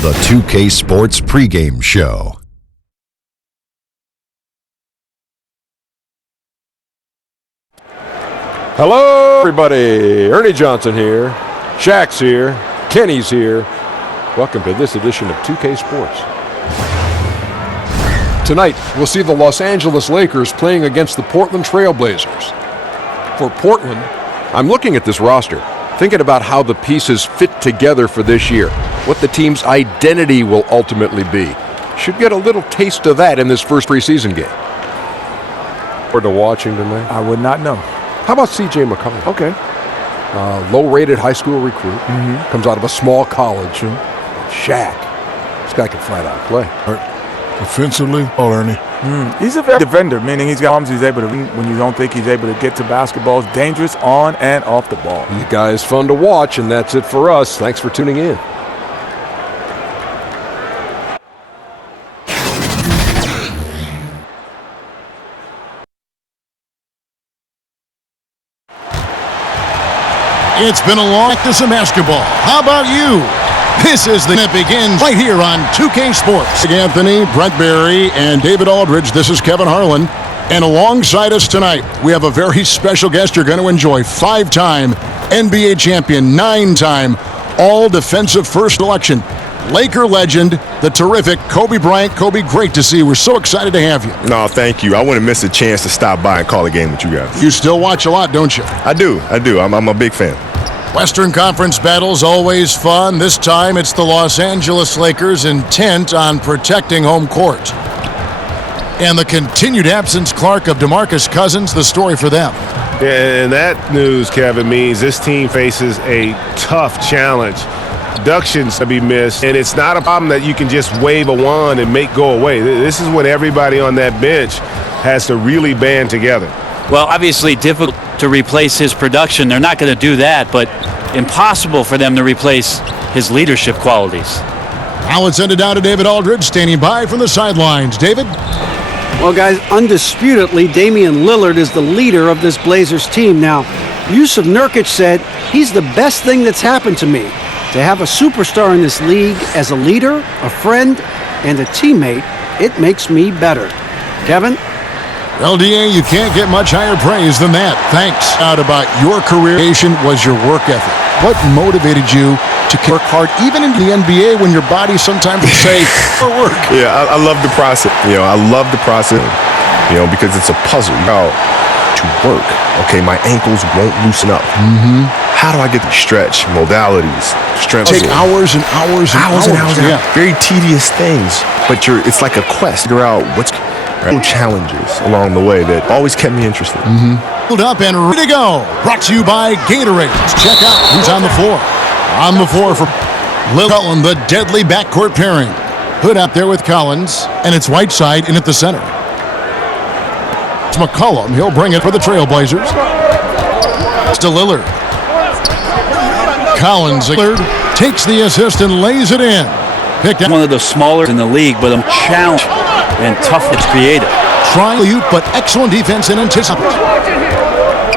The 2K Sports Pregame Show. Hello, everybody. Ernie Johnson here. Shaq's here. Kenny's here. Welcome to this edition of 2K Sports. Tonight, we'll see the Los Angeles Lakers playing against the Portland Trail Blazers. For Portland, I'm looking at this roster, thinking about how the pieces fit together for this year, what the team's identity will ultimately be. Should get a little taste of that in this first preseason game. Or to watching tonight? I would not know. How about C.J. McCollum? Okay. Low-rated high school recruit. Comes out of a small college. Shaq. This guy can flat out play. Offensively, Ernie. He's a very defender, meaning he's got arms. He's able to, when you don't think he's able to get to basketball, it's dangerous on and off the ball. The guy is fun to watch, and that's it for us. Thanks for tuning in. It's been a long practice of basketball. How about you? This is the that begins right here on 2K Sports. Anthony, Brent Berry, and David Aldridge. This is Kevin Harlan. And alongside us tonight, we have a very special guest you're going to enjoy. 5-time NBA champion, 9-time all-defensive first selection. Laker legend, the terrific Kobe Bryant. Kobe, great to see you. We're so excited to have you. No, thank you. I wouldn't miss a chance to stop by and call a game with you guys. You still watch a lot, don't you? I do. I'm a big fan. Western Conference battles always fun. This time it's the Los Angeles Lakers intent on protecting home court. And the continued absence, Clark, of DeMarcus Cousins, the story for them. And that news, Kevin, means this team faces a tough challenge. Deductions to be missed, and it's not a problem that you can just wave a wand and make go away. This is when everybody on that bench has to really band together. Well, obviously difficult to replace his production. They're not going to do that, but impossible for them to replace his leadership qualities. Now let's send it down to David Aldridge, standing by from the sidelines. David? Well, guys, undisputedly, Damian Lillard is the leader of this Blazers team. Now, Yusuf Nurkic said, he's the best thing that's happened to me. To have a superstar in this league as a leader, a friend, and a teammate, it makes me better. Kevin? LDA, you can't get much higher praise than that. Thanks. Out about your career was your work ethic. What motivated you to work hard, even in the NBA, when your body sometimes will say, for work? Yeah, I love the process. I love the process, because it's a puzzle. To work, okay, my ankles won't loosen up. How do I get the stretch, modalities, strength? Take hours and hours and hours. Yeah. Very tedious things, but it's like a quest. Figure out what's challenges along the way that always kept me interested. Pulled up and ready to go. Brought to you by Gatorade. Let's check out who's on the floor. On the floor for Lil Cullen, the deadly backcourt pairing. Hood up there with Collins, and it's Whiteside in at the center. It's McCollum. He'll bring it for the Trailblazers. It's to Lillard. Collins, Lillard takes the assist and lays it in. Picked up. One of the smaller in the league, but I'm challenged and tough. It's creative. Trying, but excellent defense and anticipation.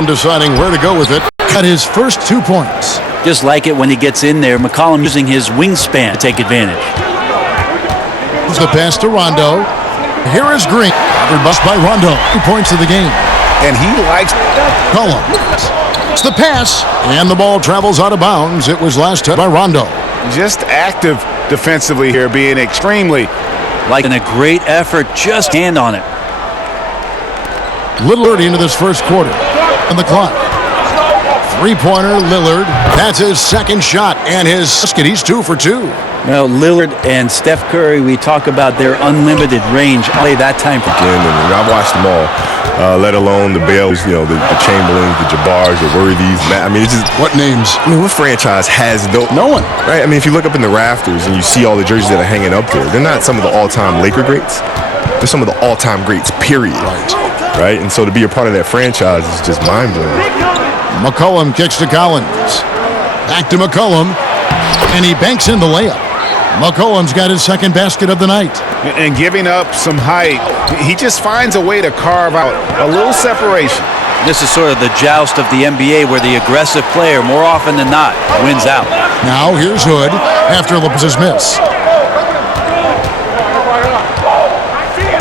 Deciding where to go with it. At his first 2 points. Just like it when he gets in there. McCollum using his wingspan to take advantage. The pass to Rondo. Here is Green. Covered bust by Rondo. 2 points of the game. And he likes Cullen. It's the pass. And the ball travels out of bounds. It was last touched by Rondo. just active defensively here, being extremely. Like in a great effort, just hand on it. Lillard into this first quarter. On the clock. Three-pointer, Lillard. That's his second shot, and his basket. He's 2 for 2. Well, Lillard and Steph Curry, we talk about their unlimited range. I play that time for And I've watched them all, let alone the Bales, the Chamberlains, the Jabbars, the Worthies. I mean, it's just what names? I mean, what franchise has those? No one, right? I mean, if you look up in the rafters and you see all the jerseys that are hanging up there, they're not some of the all-time Laker greats. They're some of the all-time greats. Period. Right. And so to be a part of that franchise is just mind-blowing. McCollum kicks to Collins. Back to McCollum, and he banks in the layup. McCollum's got his second basket of the night. And giving up some height, he just finds a way to carve out a little separation. This is sort of the joust of the NBA where the aggressive player, more often than not, wins out. Now here's Hood after Lopez's miss.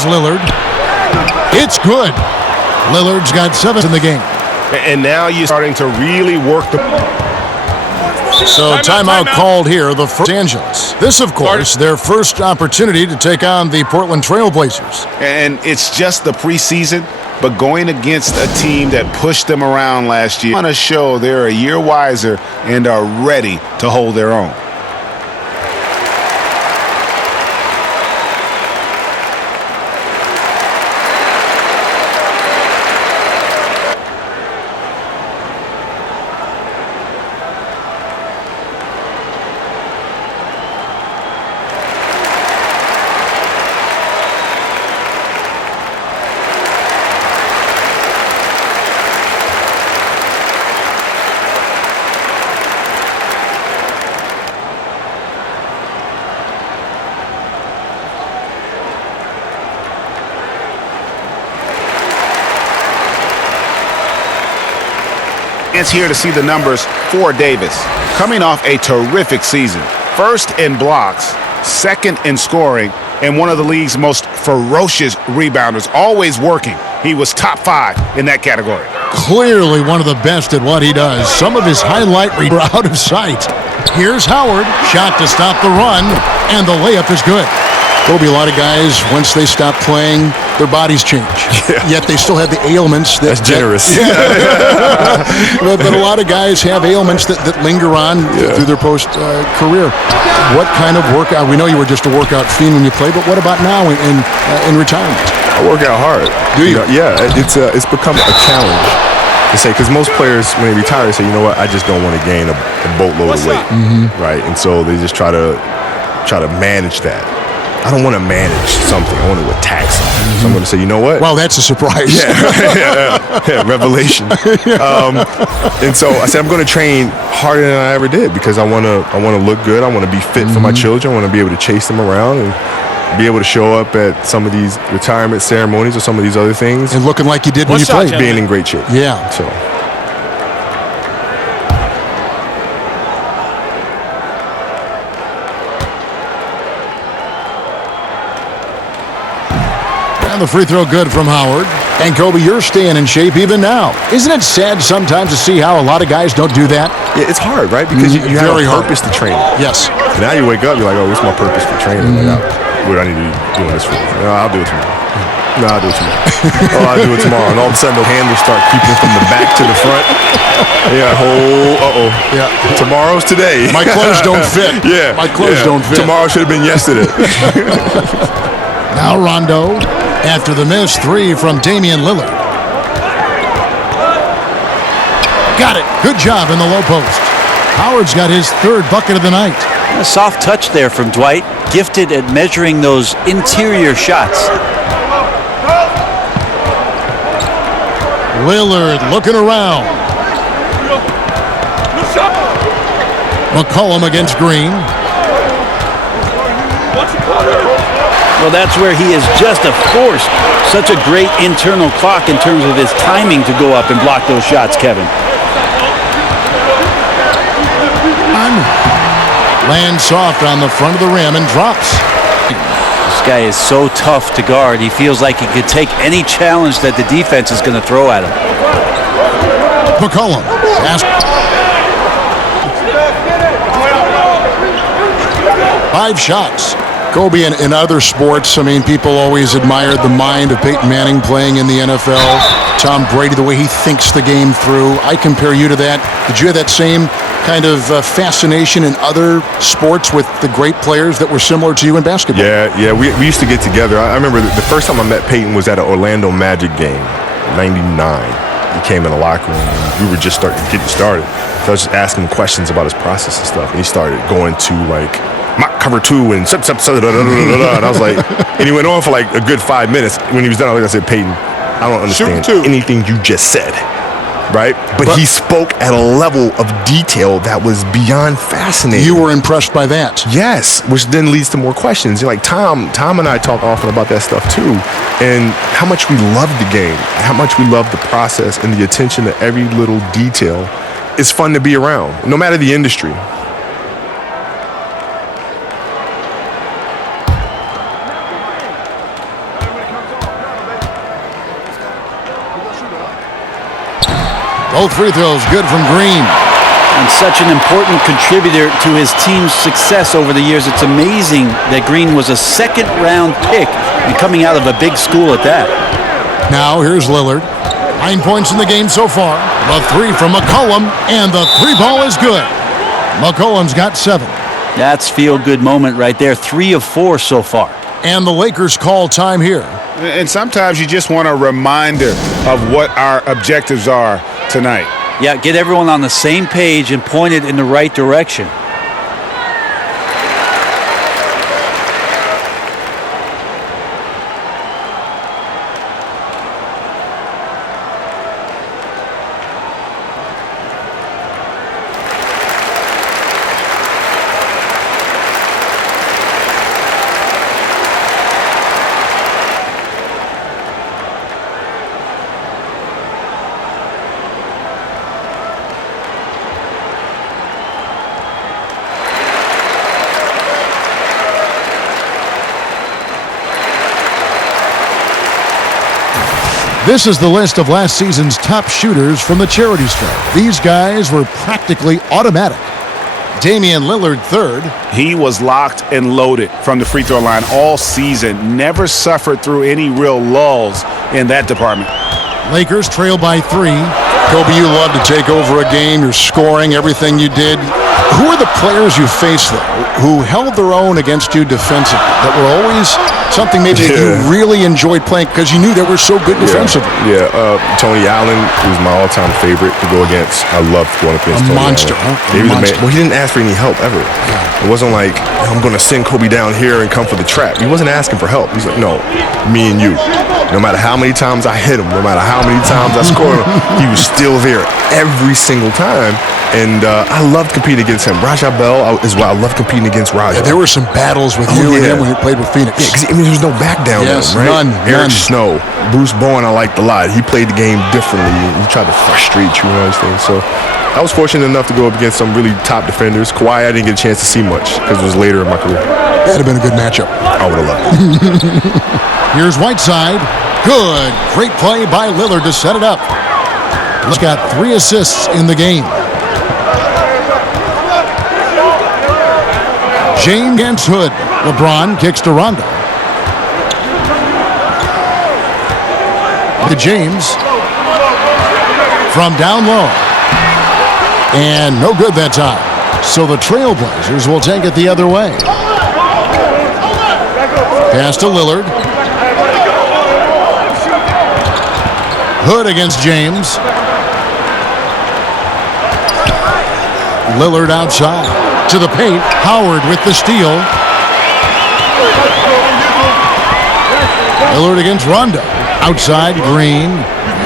Lillard. It's good. Lillard's got 7 in the game. And now you're starting to really work the... So timeout called here, the Los Angeles. This, of course, their first opportunity to take on the Portland Trail Blazers. And it's just the preseason, but going against a team that pushed them around last year, want to show they're a year wiser and are ready to hold their own. It's here to see the numbers for Davis. Coming off a terrific season. First in blocks, second in scoring, and one of the league's most ferocious rebounders, always working. He was top 5 in that category. Clearly one of the best at what he does. Some of his highlight reads are out of sight. Here's Howard. Shot to stop the run, and the layup is good. There'll be a lot of guys, once they stop playing, their bodies change. Yeah. Yet they still have the ailments. That's generous. But a lot of guys have ailments that linger on through their post-career. What kind of workout? We know you were just a workout fiend when you played, but what about now in retirement? I work out hard. Do you? Yeah, it's become a challenge to say, because most players, when they retire, say, you know what, I just don't want to gain a boatload of weight, right? And so they just try to manage that. I don't want to manage something. I want to attack something. So I'm going to say, you know what? Well, that's a surprise. Yeah, revelation. And so I said, I'm going to train harder than I ever did, because I want to look good. I want to be fit for my children. I want to be able to chase them around and be able to show up at some of these retirement ceremonies or some of these other things. And looking like you did when you played. Being in great shape. Yeah. So. The free throw good from Howard. And Kobe, you're staying in shape even now. Isn't it sad sometimes to see how a lot of guys don't do that? Yeah, it's hard, right? Because you have a purpose to train. Yes. And now you wake up, you're like, oh, what's my purpose for training? Like, what do I need to be doing this for? No, I'll do it tomorrow. No, I'll do it tomorrow. Oh, I'll do it tomorrow. And all of a sudden, the handles start creeping from the back to the front. Yeah, Yeah. Tomorrow's today. My clothes don't fit. Yeah. My clothes don't fit. Tomorrow should have been yesterday. Now Rondo, after the miss, 3 from Damian Lillard. Got it. Good job in the low post. Howard's got his 3rd bucket of the night. A soft touch there from Dwight. Gifted at measuring those interior shots. Lillard looking around. McCollum against Green. Well, that's where he is just a force. Such a great internal clock in terms of his timing to go up and block those shots, Kevin. Lands soft on the front of the rim and drops. This guy is so tough to guard. He feels like he could take any challenge that the defense is going to throw at him. McCollum. 5 shots. Kobe, in other sports, I mean, people always admired the mind of Peyton Manning playing in the NFL. Tom Brady, the way he thinks the game through. I compare you to that. Did you have that same kind of fascination in other sports with the great players that were similar to you in basketball? Yeah. We used to get together. I remember the first time I met Peyton was at an Orlando Magic game, '99. He came in the locker room, and we were just getting started. So I was just asking him questions about his process and stuff. And he started going to, like, mock cover 2 and and I was like, and he went on for like a good 5 minutes. When he was done, I said, Peyton, I don't understand anything you just said, right? But he spoke at a level of detail that was beyond fascinating. You were impressed by that? Yes, which then leads to more questions. Like Tom and I talk often about that stuff too, and how much we love the game, how much we love the process and the attention to every little detail. It's fun to be around, no matter the industry. Both free throws good from Green. And such an important contributor to his team's success over the years. It's amazing that Green was a second-round pick and coming out of a big school at that. Now here's Lillard. 9 points in the game so far. The three from McCollum, and the three ball is good. McCollum's got 7. That's feel-good moment right there. 3 of 4 so far. And the Lakers call time here. And sometimes you just want a reminder of what our objectives are tonight. Yeah, get everyone on the same page and point it in the right direction. This is the list of last season's top shooters from the charity stripe. These guys were practically automatic. Damian Lillard, 3rd. He was locked and loaded from the free throw line all season. Never suffered through any real lulls in that department. Lakers trail by 3. Kobe, you love to take over a game. You're scoring everything you did. Who are the players you faced, though, who held their own against you defensively, that were always something maybe that you really enjoyed playing because you knew they were so good defensively? Tony Allen was my all-time favorite to go against. I loved going against Tony monster, Allen. huh? He was a man. Well, he didn't ask for any help ever. It wasn't like, I'm going to send Kobe down here and come for the trap. He wasn't asking for help. He's like, no, me and you. No matter how many times I hit him, no matter how many times I scored him, he was still there every single time. And I loved competing against him. Raja Bell is why I love competing against Raja. Yeah, there were some battles with you and him when he played with Phoenix. Yeah, because there was no back down. Yes, right? none. Eric Snow, Bruce Bowen, I liked a lot. He played the game differently. He tried to frustrate you and all these things. So I was fortunate enough to go up against some really top defenders. Kawhi, I didn't get a chance to see much because it was later in my career. That'd have been a good matchup. I would have loved it. Here's Whiteside. Good. Great play by Lillard to set it up. He's got 3 assists in the game. James against Hood. LeBron kicks to Rondo. To James. From down low. And no good that time. So the Trailblazers will take it the other way. Pass to Lillard. Hood against James. Lillard outside. To the paint. Howard with the steal. Lillard against Rondo. Outside, Green.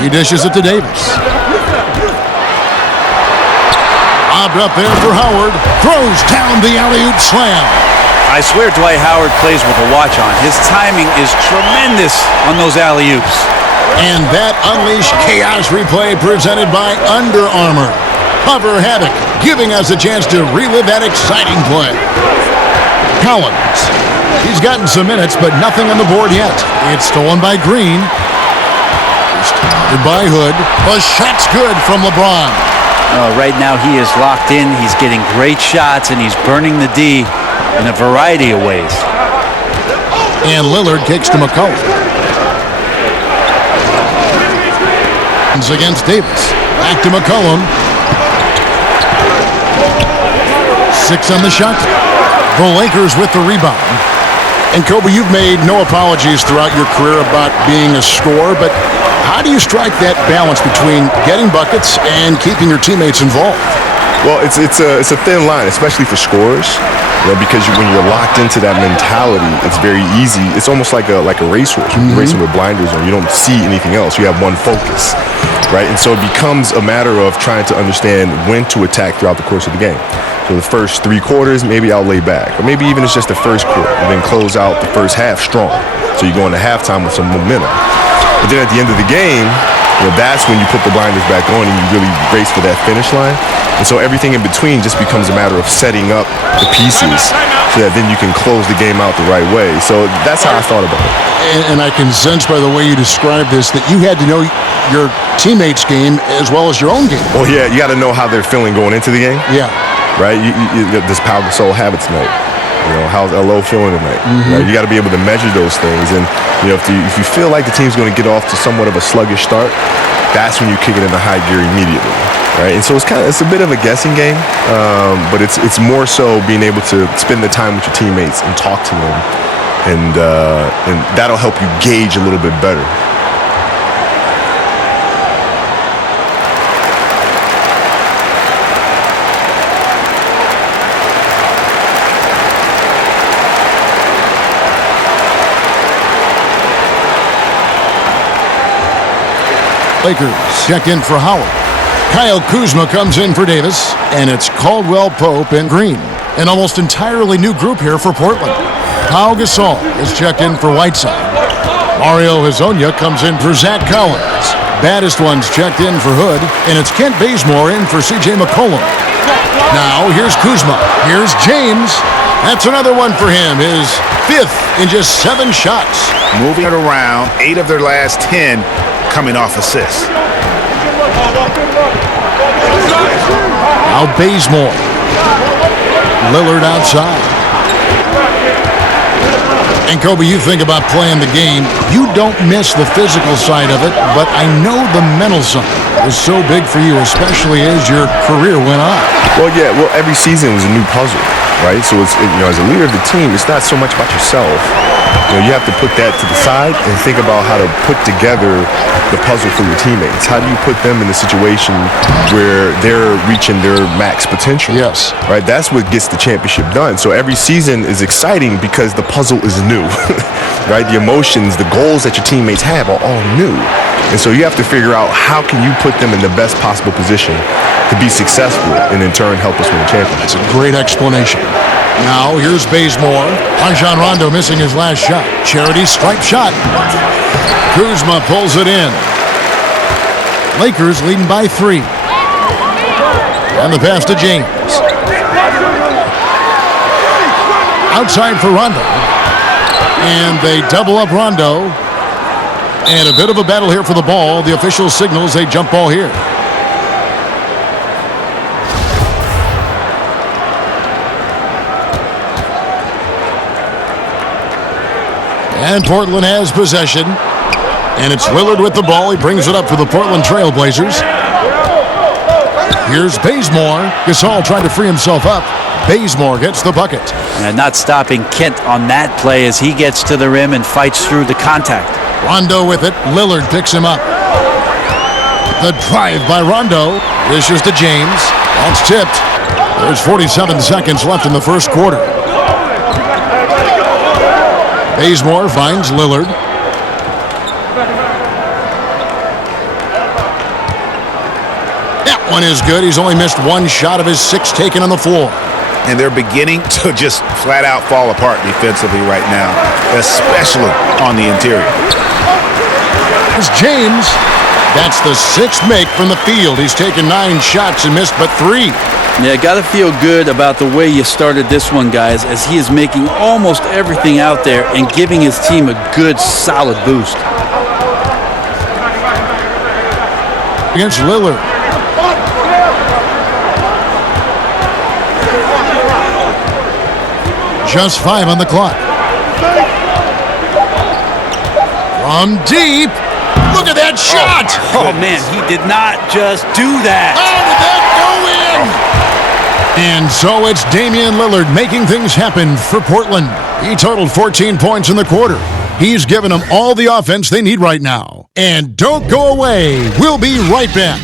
He dishes it to Davis. Lobbed up there for Howard. Throws down the alley-oop slam. I swear Dwight Howard plays with a watch on. His timing is tremendous on those alley-oops. And that Unleash Chaos replay presented by Under Armour. Cover Havoc, giving us a chance to relive that exciting play. Collins. He's gotten some minutes, but nothing on the board yet. It's stolen by Green. Started by Hood. A shot's good from LeBron. Right now he is locked in. He's getting great shots, and he's burning the D in a variety of ways. And Lillard kicks to McCollum. Against Davis. Back to McCollum. 6 on the shot. The Lakers with the rebound. And Kobe, you've made no apologies throughout your career about being a scorer, but how do you strike that balance between getting buckets and keeping your teammates involved? Well, it's a thin line, especially for scorers, because when you're locked into that mentality, it's very easy. It's almost like a racehorse. You're racing with blinders on. You don't see anything else. You have one focus, right? And so it becomes a matter of trying to understand when to attack throughout the course of the game. So the first 3 quarters, maybe I'll lay back. Or maybe even it's just the first quarter, and then close out the first half strong. So you go into halftime with some momentum. But then at the end of the game, that's when you put the blinders back on and you really race for that finish line. And so everything in between just becomes a matter of setting up the pieces so that then you can close the game out the right way. So that's how I thought about it. And I can sense by the way you describe this that you had to know your teammates' game as well as your own game. Well, yeah, you got to know how they're feeling going into the game. Yeah. Right? Does Pau Gasol have it tonight? How's LO feeling tonight? Right? You got to be able to measure those things. And, if you feel like the team's going to get off to somewhat of a sluggish start, that's when you kick it into high gear immediately. Right? And so it's a bit of a guessing game, but it's more so being able to spend the time with your teammates and talk to them. And that'll help you gauge a little bit better. Lakers check in for Howard. Kyle Kuzma comes in for Davis, and it's Caldwell Pope and Green. An almost entirely new group here for Portland. Pau Gasol is checked in for Whiteside. Mario Hezonja comes in for Zach Collins. Baddest one's checked in for Hood, and it's Kent Bazemore in for C.J. McCollum. Now here's Kuzma. Here's James. That's another one for him, his 5th in just 7 shots. Moving it around, 8 of their last 10 coming off assists. Now Bazemore. Lillard outside. And Kobe, you think about playing the game. You don't miss the physical side of it, but I know the mental side was so big for you, especially as your career went on. Well, yeah. Well, every season was a new puzzle, right? So it's as a leader of the team, it's not so much about yourself. You have to put that to the side and think about how to put together the puzzle for your teammates. How do you put them in a situation where they're reaching their max potential? Yes. Right? That's what gets the championship done. So every season is exciting because the puzzle is new, right? The emotions, the goals that your teammates have are all new. And so you have to figure out how can you put them in the best possible position to be successful and in turn help us win the championship. That's a great explanation. Now, here's Bazemore. Rajon Rondo missing his last shot. Charity stripe shot. Kuzma pulls it in. Lakers leading by 3. And the pass to James. Outside for Rondo. And they double up Rondo. And a bit of a battle here for the ball. The official signals a jump ball here. And Portland has possession. And it's Lillard with the ball. He brings it up for the Portland Trailblazers. Here's Bazemore. Gasol trying to free himself up. Bazemore gets the bucket. And not stopping Kent on that play as he gets to the rim and fights through the contact. Rondo with it. Lillard picks him up. The drive by Rondo. Dishes to James. That's tipped. There's 47 seconds left in the first quarter. Bazemore finds Lillard. That one is good. He's only missed 1 shot of his 6 taken on the floor. And they're beginning to just flat out fall apart defensively right now, especially on the interior. Here's James. That's the 6th make from the field. He's taken 9 shots and missed but 3. Yeah, got to feel good about the way you started this one, guys, as he is making almost everything out there and giving his team a good, solid boost. Against Lillard. Just 5 on the clock. From deep. Look at that shot. Oh, man, he did not just do that. How did that go in? And so it's Damian Lillard making things happen for Portland. He totaled 14 points in the quarter. He's given them all the offense they need right now. And don't go away. We'll be right back.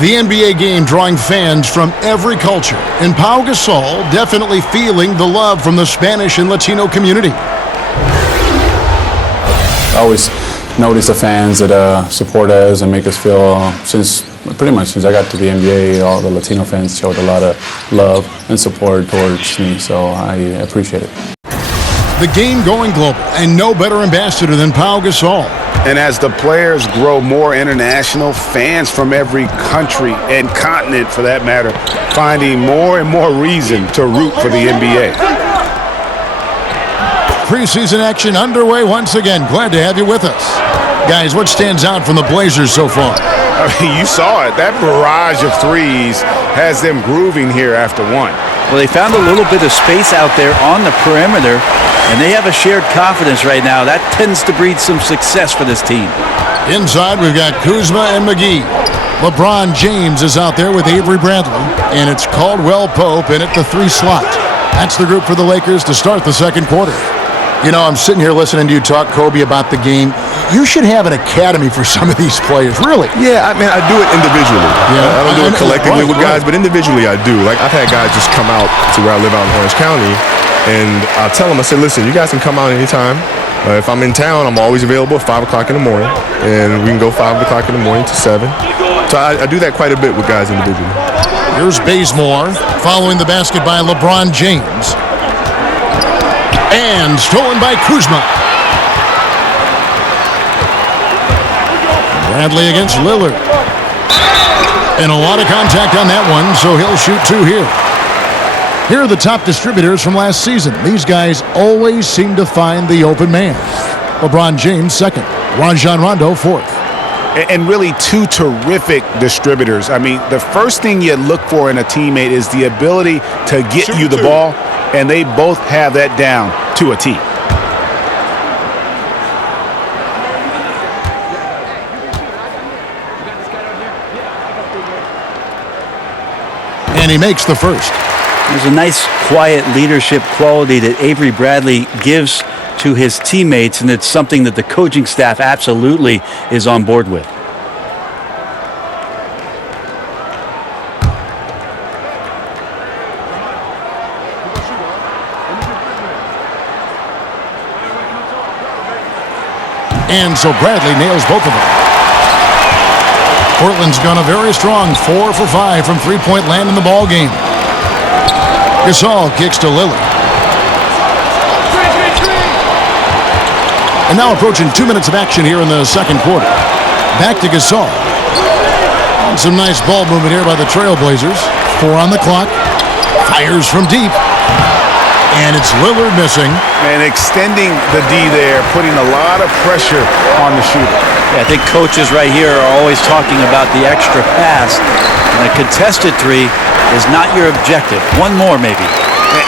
The NBA game drawing fans from every culture, and Pau Gasol definitely feeling the love from the Spanish and Latino community. I always notice the fans that support us and make us feel, since Pretty much since I got to the NBA, all the Latino fans showed a lot of love and support towards me, so I appreciate it. The game going global, and no better ambassador than Pau Gasol. And as the players grow more international, fans from every country and continent, for that matter, finding more and more reason to root for the NBA. Preseason action underway once again. Glad to have you with us. Guys, what stands out from the Blazers so far? I mean, you saw it. That barrage of threes has them grooving here after one. Well, they found a little bit of space out there on the perimeter, and they have a shared confidence right now. That tends to breed some success for this team. Inside, we've got Kuzma and McGee. LeBron James is out there with Avery Bradley, and it's Caldwell Pope in at the 3 slot. That's the group for the Lakers to start the second quarter. You know, I'm sitting here listening to you talk, Kobe, about the game. You should have an academy for some of these players, really. Yeah, I mean, I do it individually. Yeah, I don't do it collectively with guys, right. but individually I do. Like, I've had guys just come out to where I live out in Orange County, and I tell them, I said, listen, you guys can come out anytime. If I'm in town, I'm always available at 5 o'clock in the morning, and we can go 5 o'clock in the morning to 7. So I do that quite a bit with guys individually. Here's Bazemore following the basket by LeBron James. And stolen by Kuzma. Bradley against Lillard. And a lot of contact on that one, so he'll shoot 2 here. Here are the top distributors from last season. These guys always seem to find the open man. LeBron James, 2nd. Rajon Rondo, 4th. And really 2 terrific distributors. I mean, the first thing you look for in a teammate is the ability to get you the ball, and they both have that down to a T. And he makes the first. There's a nice, quiet leadership quality that Avery Bradley gives to his teammates, and it's something that the coaching staff absolutely is on board with. And so Bradley nails both of them. Portland's gone a very strong 4 for 5 from three-point land in the ball game. Gasol kicks to Lillard. And now approaching 2 minutes of action here in the second quarter. Back to Gasol. And some nice ball movement here by the Trailblazers. 4 on the clock. Fires from deep. And it's Lillard missing. And extending the D there, putting a lot of pressure on the shooter. Yeah, I think coaches right here are always talking about the extra pass. And a contested 3 is not your objective. One more, maybe.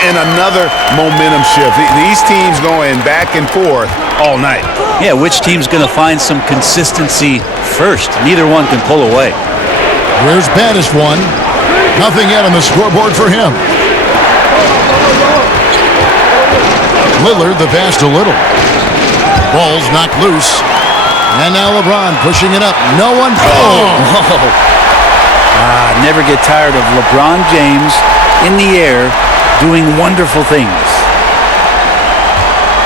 And another momentum shift. These teams going back and forth all night. Yeah, which team's going to find some consistency first? Neither one can pull away. Here's Baddest one. Nothing yet on the scoreboard for him. Lillard, the pass to Little. Ball's knocked loose. And now LeBron pushing it up. No one. Never get tired of LeBron James in the air doing wonderful things.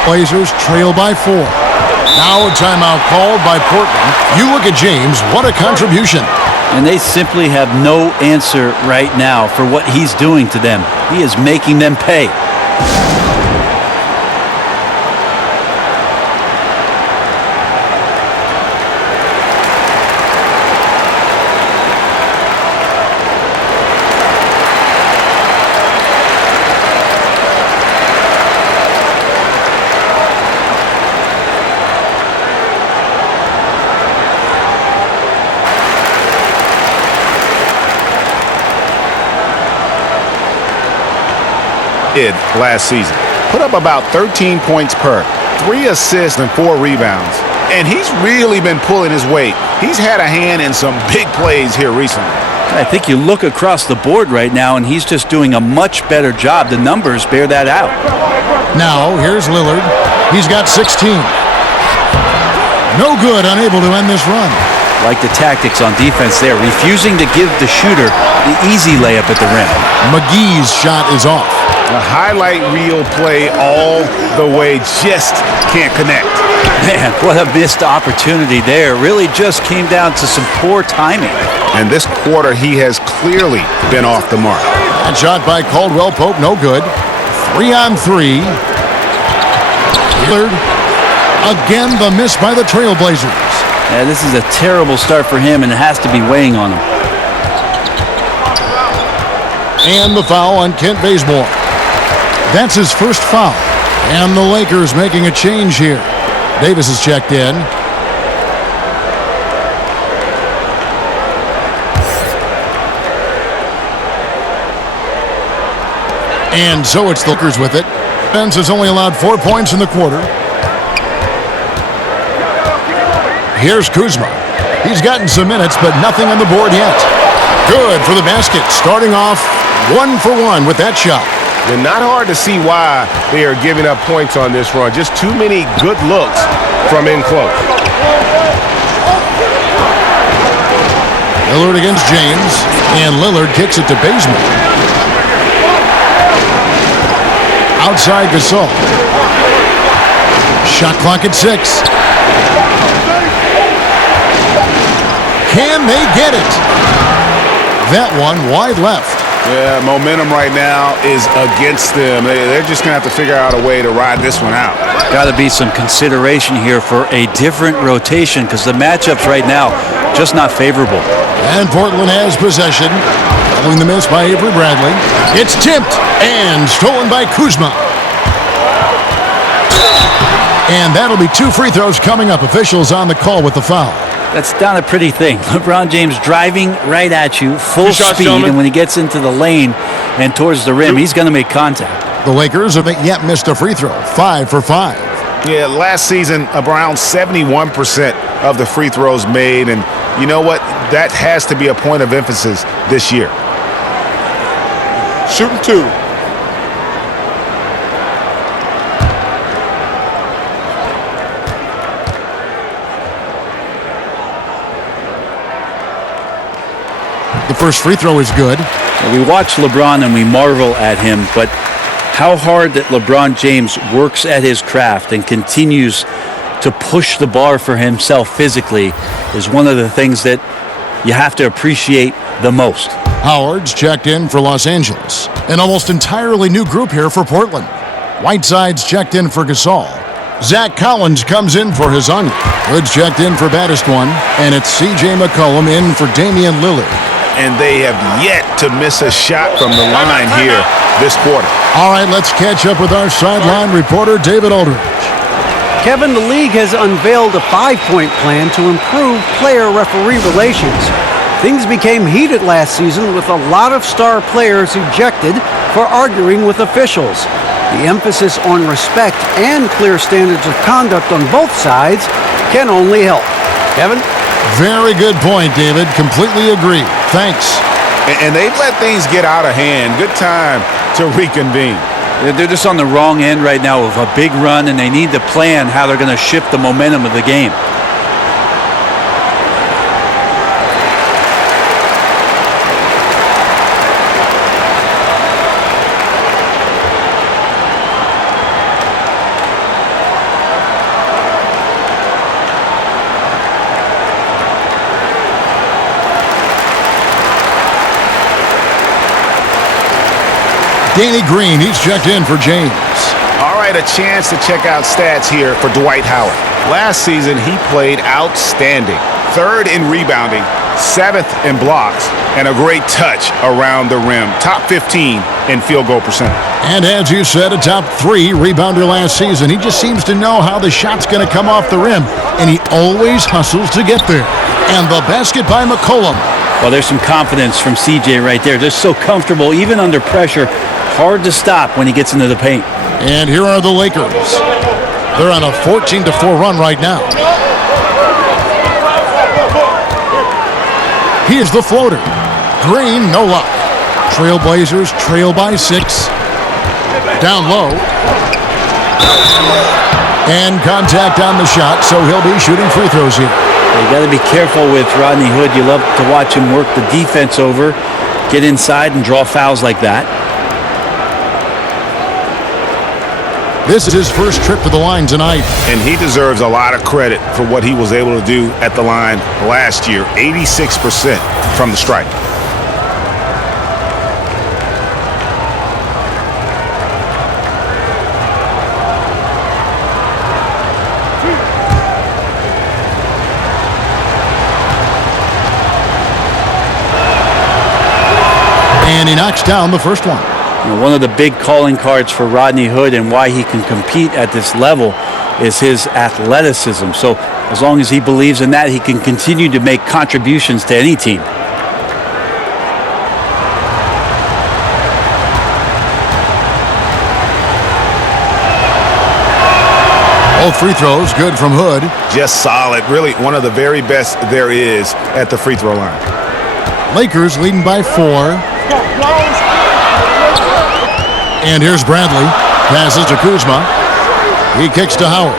Blazers trail by 4. Now a timeout called by Portland. You look at James, what a contribution. And they simply have no answer right now for what he's doing to them. He is making them pay. Last season. Put up about 13 points per, 3 assists and 4 rebounds. And he's really been pulling his weight. He's had a hand in some big plays here recently. I think you look across the board right now, and he's just doing a much better job. The numbers bear that out. Now, here's Lillard. He's got 16. No good, unable to end this run. Like the tactics on defense there, refusing to give the shooter the easy layup at the rim. McGee's shot is off. A highlight reel play all the way, just can't connect. Man, what a missed opportunity there. Really just came down to some poor timing. And this quarter, he has clearly been off the mark. That shot by Caldwell Pope, no good. 3-on-3. Lillard. Again, the miss by the Trailblazers. Yeah, this is a terrible start for him, and it has to be weighing on him. And the foul on Kent Bazemore. That's his first foul. And the Lakers making a change here. Davis is checked in. And so it's the Lakers with it. Defense has only allowed 4 points in the quarter. Here's Kuzma. He's gotten some minutes, but nothing on the board yet. Good for the basket. Starting off 1 for 1 with that shot. And not hard to see why they are giving up points on this run. Just too many good looks from in close. Lillard against James. And Lillard kicks it to Bazemore. Outside Gasol. Shot clock at 6. Can they get it? That one wide left. Yeah, momentum right now is against them. They're just going to have to figure out a way to ride this one out. Got to be some consideration here for a different rotation because the matchups right now just not favorable. And Portland has possession. Following the miss by Avery Bradley. It's tipped and stolen by Kuzma. And that'll be 2 free throws coming up. Officials on the call with the foul. That's not a pretty thing. LeBron James driving right at you, full speed, and when he gets into the lane and towards the rim, he's going to make contact. The Lakers haven't yet missed a free throw. 5 for 5. Yeah, last season, around 71% of the free throws made. And you know what? That has to be a point of emphasis this year. Shooting 2. The first free throw is good. We watch LeBron and we marvel at him, but how hard that LeBron James works at his craft and continues to push the bar for himself physically is one of the things that you have to appreciate the most. Howard's checked in for Los Angeles. An almost entirely new group here for Portland. Whiteside's checked in for Gasol. Zach Collins comes in for Hezonja. Hood's checked in for Baddest-One. And it's C.J. McCollum in for Damian Lillard. And they have yet to miss a shot from the line here this quarter. All right, let's catch up with our sideline reporter, David Aldridge. Kevin, the league has unveiled a 5-point plan to improve player-referee relations. Things became heated last season with a lot of star players ejected for arguing with officials. The emphasis on respect and clear standards of conduct on both sides can only help. Kevin? Very good point, David. Completely agree. Thanks. And they've let things get out of hand. Good time to reconvene. They're just on the wrong end right now of a big run, and they need to plan how they're going to shift the momentum of the game. Danny Green, he's checked in for James. All right, a chance to check out stats here for Dwight Howard. Last season, he played outstanding. 3rd in rebounding, 7th in blocks, and a great touch around the rim. Top 15 in field goal percentage. And as you said, a top 3 rebounder last season. He just seems to know how the shot's going to come off the rim, and he always hustles to get there. And the basket by McCollum. Well, there's some confidence from CJ right there. Just so comfortable, even under pressure. Hard to stop when he gets into the paint. And here are the Lakers. They're on a 14-4 run right now. Here's the floater. Green, no luck. Trailblazers trail by 6. Down low. And contact on the shot, so he'll be shooting free throws here. You got to be careful with Rodney Hood. You love to watch him work the defense over, get inside and draw fouls like that. This is his first trip to the line tonight. And he deserves a lot of credit for what he was able to do at the line last year. 86% from the stripe. And he knocks down the first one. You know, one of the big calling cards for Rodney Hood and why he can compete at this level is his athleticism. So as long as he believes in that, he can continue to make contributions to any team. Both free throws good from Hood. Just solid. Really one of the very best there is at the free throw line. Lakers leading by 4. And here's Bradley. Passes to Kuzma. He kicks to Howard.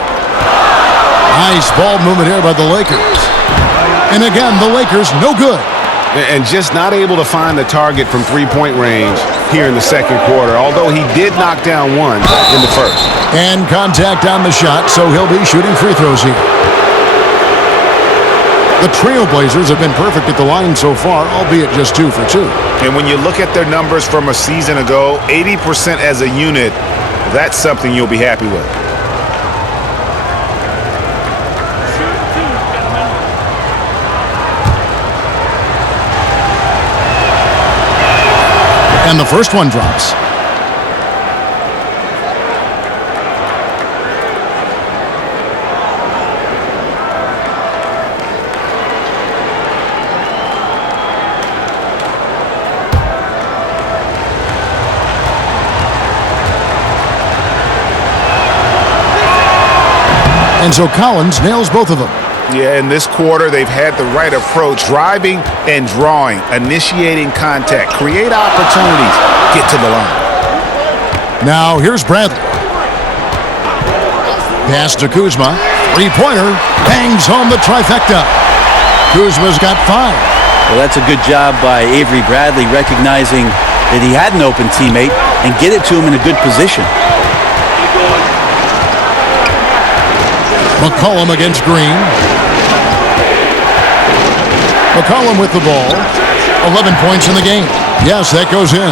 Nice ball movement here by the Lakers. And again, the Lakers no good. And just not able to find the target from three-point range here in the second quarter, although he did knock down one in the first. And contact on the shot, so he'll be shooting free throws here. The Trailblazers have been perfect at the line so far, albeit just 2 for 2. And when you look at their numbers from a season ago, 80% as a unit, that's something you'll be happy with. And the first one drops. And so Collins nails both of them. Yeah, in this quarter, they've had the right approach, driving and drawing, initiating contact, create opportunities, get to the line. Now here's Bradley. Pass to Kuzma. Three-pointer. Bangs home the trifecta. Kuzma's got 5. Well, that's a good job by Avery Bradley, recognizing that he had an open teammate and get it to him in a good position. McCollum against Green. McCollum with the ball. 11 points in the game. Yes, that goes in.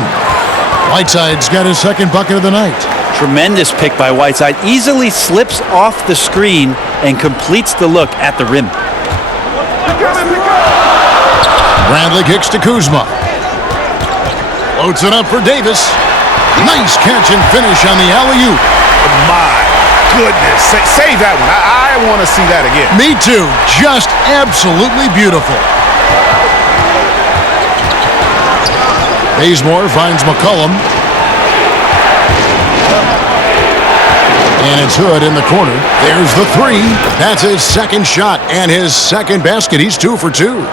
Whiteside's got his second bucket of the night. Tremendous pick by Whiteside. Easily slips off the screen and completes the look at the rim. Bradley kicks to Kuzma. Floats it up for Davis. Nice catch and finish on the alley-oop. My goodness. Save that one. I want to see that again. Me too. Just absolutely beautiful. Bazemore finds McCollum. And it's Hood in the corner. There's the 3. That's his second shot and his second basket. He's 2 for 2.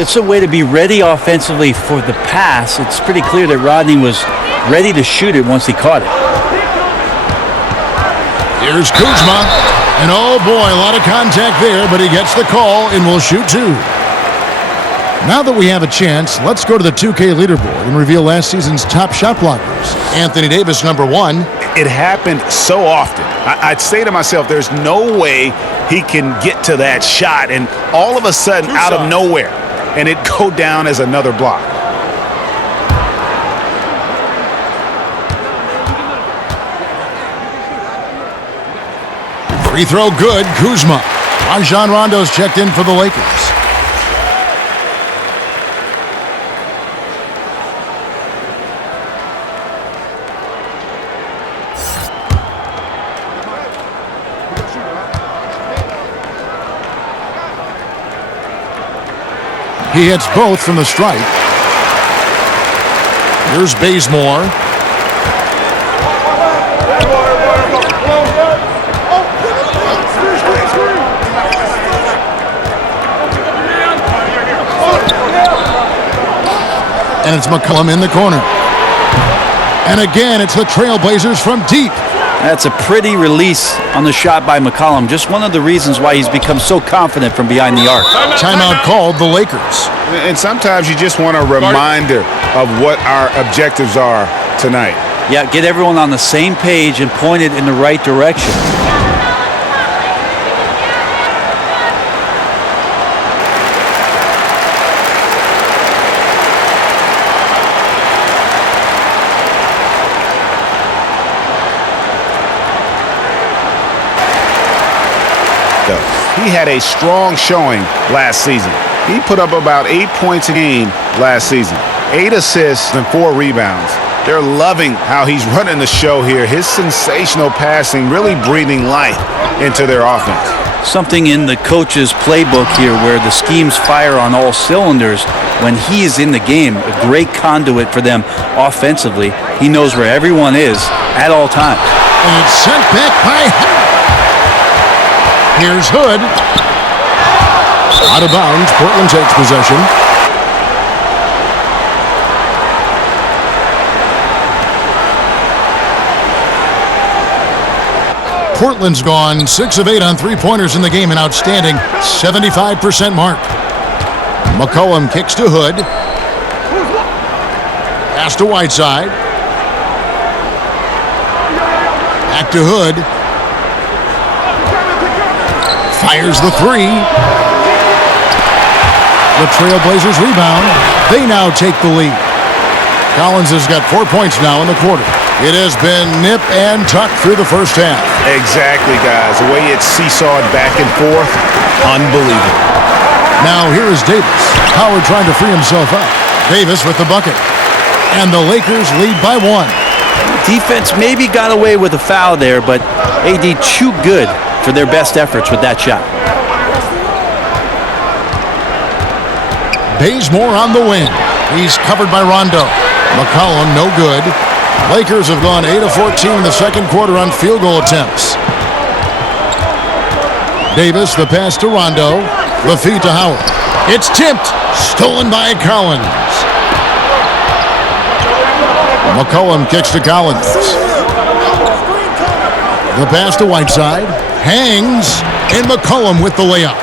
It's a way to be ready offensively for the pass. It's pretty clear that Rodney was ready to shoot it once he caught it. Here's Kuzma. And oh boy, a lot of contact there, but he gets the call and will shoot 2. Now that we have a chance, let's go to the 2K leaderboard and reveal last season's top shot blockers. Anthony Davis, number 1. It happened so often. I'd say to myself, there's no way he can get to that shot, and all of a sudden, out of nowhere, and it go down as another block. Free throw good, Kuzma. Rajon Rondo's checked in for the Lakers. He hits both from the stripe. Here's Bazemore. And it's McCollum in the corner. And again, it's the Trailblazers from deep. That's a pretty release on the shot by McCollum. Just one of the reasons why he's become so confident from behind the arc. Timeout called the Lakers. And sometimes you just want a reminder of what our objectives are tonight. Yeah, get everyone on the same page and pointed in the right direction. He had a strong showing last season. He put up about 8 points a game last season, 8 assists and 4 rebounds. They're loving how he's running the show here. His sensational passing really breathing life into their offense. Something in the coach's playbook here where the schemes fire on all cylinders when he is in the game. A great conduit for them offensively. He knows where everyone is at all times. And it's sent back by... Here's Hood. Out of bounds. Portland takes possession. Portland's gone 6 of 8 on three-pointers in the game, an outstanding 75% mark. McCollum kicks to Hood. Pass to Whiteside. Back to Hood. Fires the three. The Trailblazers rebound. They now take the lead. Collins has got 4 points now in the quarter. It has been nip and tuck through the first half. Exactly, guys. The way it's seesawed back and forth, unbelievable. Now here is Davis. Howard trying to free himself up. Davis with the bucket. And the Lakers lead by 1. Defense maybe got away with a foul there, but AD too good for their best efforts with that shot. Bazemore on the wing. He's covered by Rondo. McCollum no good. Lakers have gone 8 of 14 in the second quarter on field goal attempts. Davis, the pass to Rondo. The feed to Howard. It's tipped. Stolen by Collins. McCollum kicks to Collins. The pass to Whiteside. Hangs. And McCollum with the layup.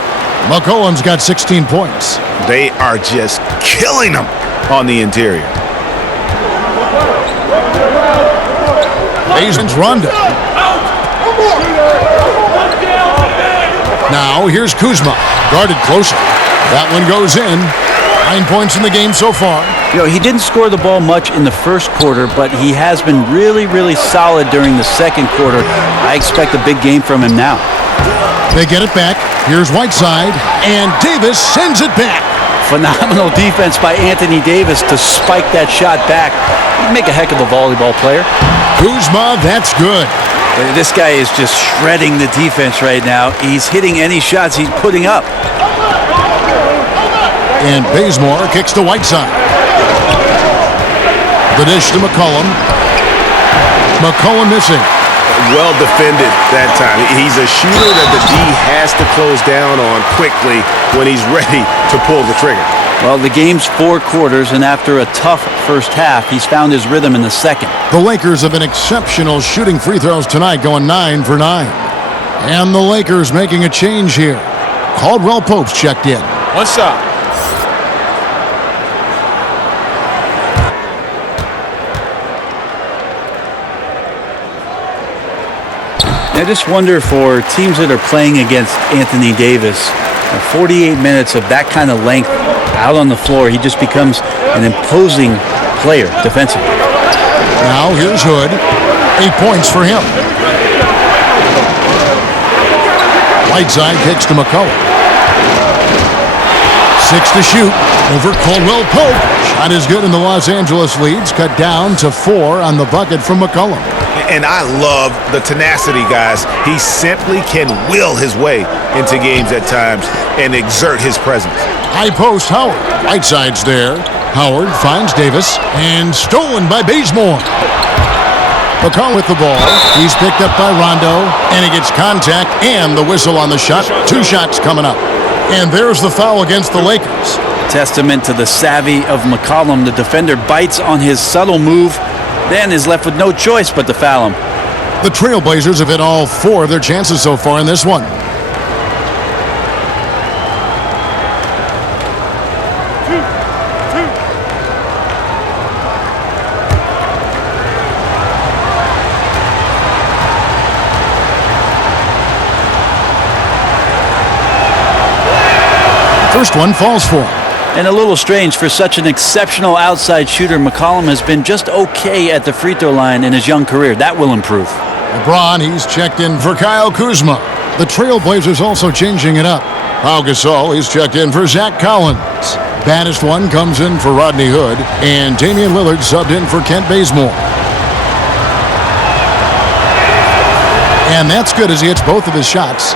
McCollum's got 16 points. They are just killing them on the interior. Basin's Rondo. Now here's Kuzma. Guarded closer. That one goes in. 9 points in the game so far. You know, he didn't score the ball much in the first quarter, but he has been really, really solid during the second quarter. I expect a big game from him now. They get it back. Here's Whiteside. And Davis sends it back. Phenomenal defense by Anthony Davis to spike that shot back. He'd make a heck of a volleyball player. Kuzma, that's good. This guy is just shredding the defense right now. He's hitting any shots he's putting up. And Bazemore kicks to Whiteside. The dish to McCollum. McCollum missing. Well defended that time. He's a shooter that the D has to close down on quickly when he's ready to pull the trigger. Well, the game's 4 quarters, and after a tough first half, he's found his rhythm in the second. The Lakers have been exceptional shooting free throws tonight, going 9 for 9. And the Lakers making a change here. Caldwell Pope's checked in. What's up? I just wonder for teams that are playing against Anthony Davis, 48 minutes of that kind of length out on the floor, he just becomes an imposing player defensively. Now here's Hood. 8 points for him. Whiteside kicks to McCollum. 6 to shoot over Caldwell Pope. Shot is good, and the Los Angeles leads cut down to 4 on the bucket from McCollum. And I love the tenacity, guys. He simply can will his way into games at times and exert his presence. High post, Howard. Whiteside's there. Howard finds Davis and stolen by Bazemore. McCollum with the ball. He's picked up by Rondo, and he gets contact and the whistle on the shot. 2 shots coming up. And there's the foul against the Lakers. Testament to the savvy of McCollum. The defender bites on his subtle move, then is left with no choice but to foul him. The Trailblazers have hit all 4 of their chances so far in this one. First one falls for him. And a little strange for such an exceptional outside shooter. McCollum has been just okay at the free throw line in his young career. That will improve. LeBron, he's checked in for Kyle Kuzma. The Trailblazers also changing it up. Pau Gasol, he's checked in for Zach Collins. Baddest one comes in for Rodney Hood. And Damian Lillard subbed in for Kent Bazemore. And that's good as he hits both of his shots.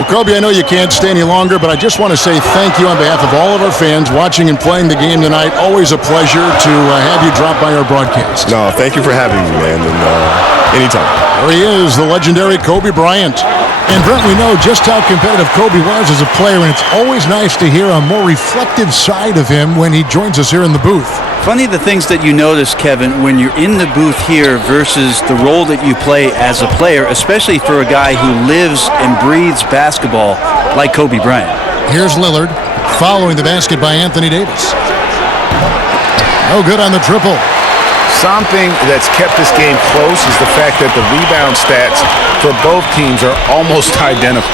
Well, Kobe, I know you can't stay any longer, but I just want to say thank you on behalf of all of our fans watching and playing the game tonight. Always a pleasure to have you drop by our broadcast. No, thank you for having me, man, and anytime. There he is, the legendary Kobe Bryant. And Brent, we know just how competitive Kobe was as a player, and it's always nice to hear a more reflective side of him when he joins us here in the booth. Funny the things that you notice, Kevin, when you're in the booth here versus the role that you play as a player, especially for a guy who lives and breathes basketball like Kobe Bryant. Here's Lillard following the basket by Anthony Davis. No good on the triple. Something that's kept this game close is the fact that the rebound stats for both teams are almost identical.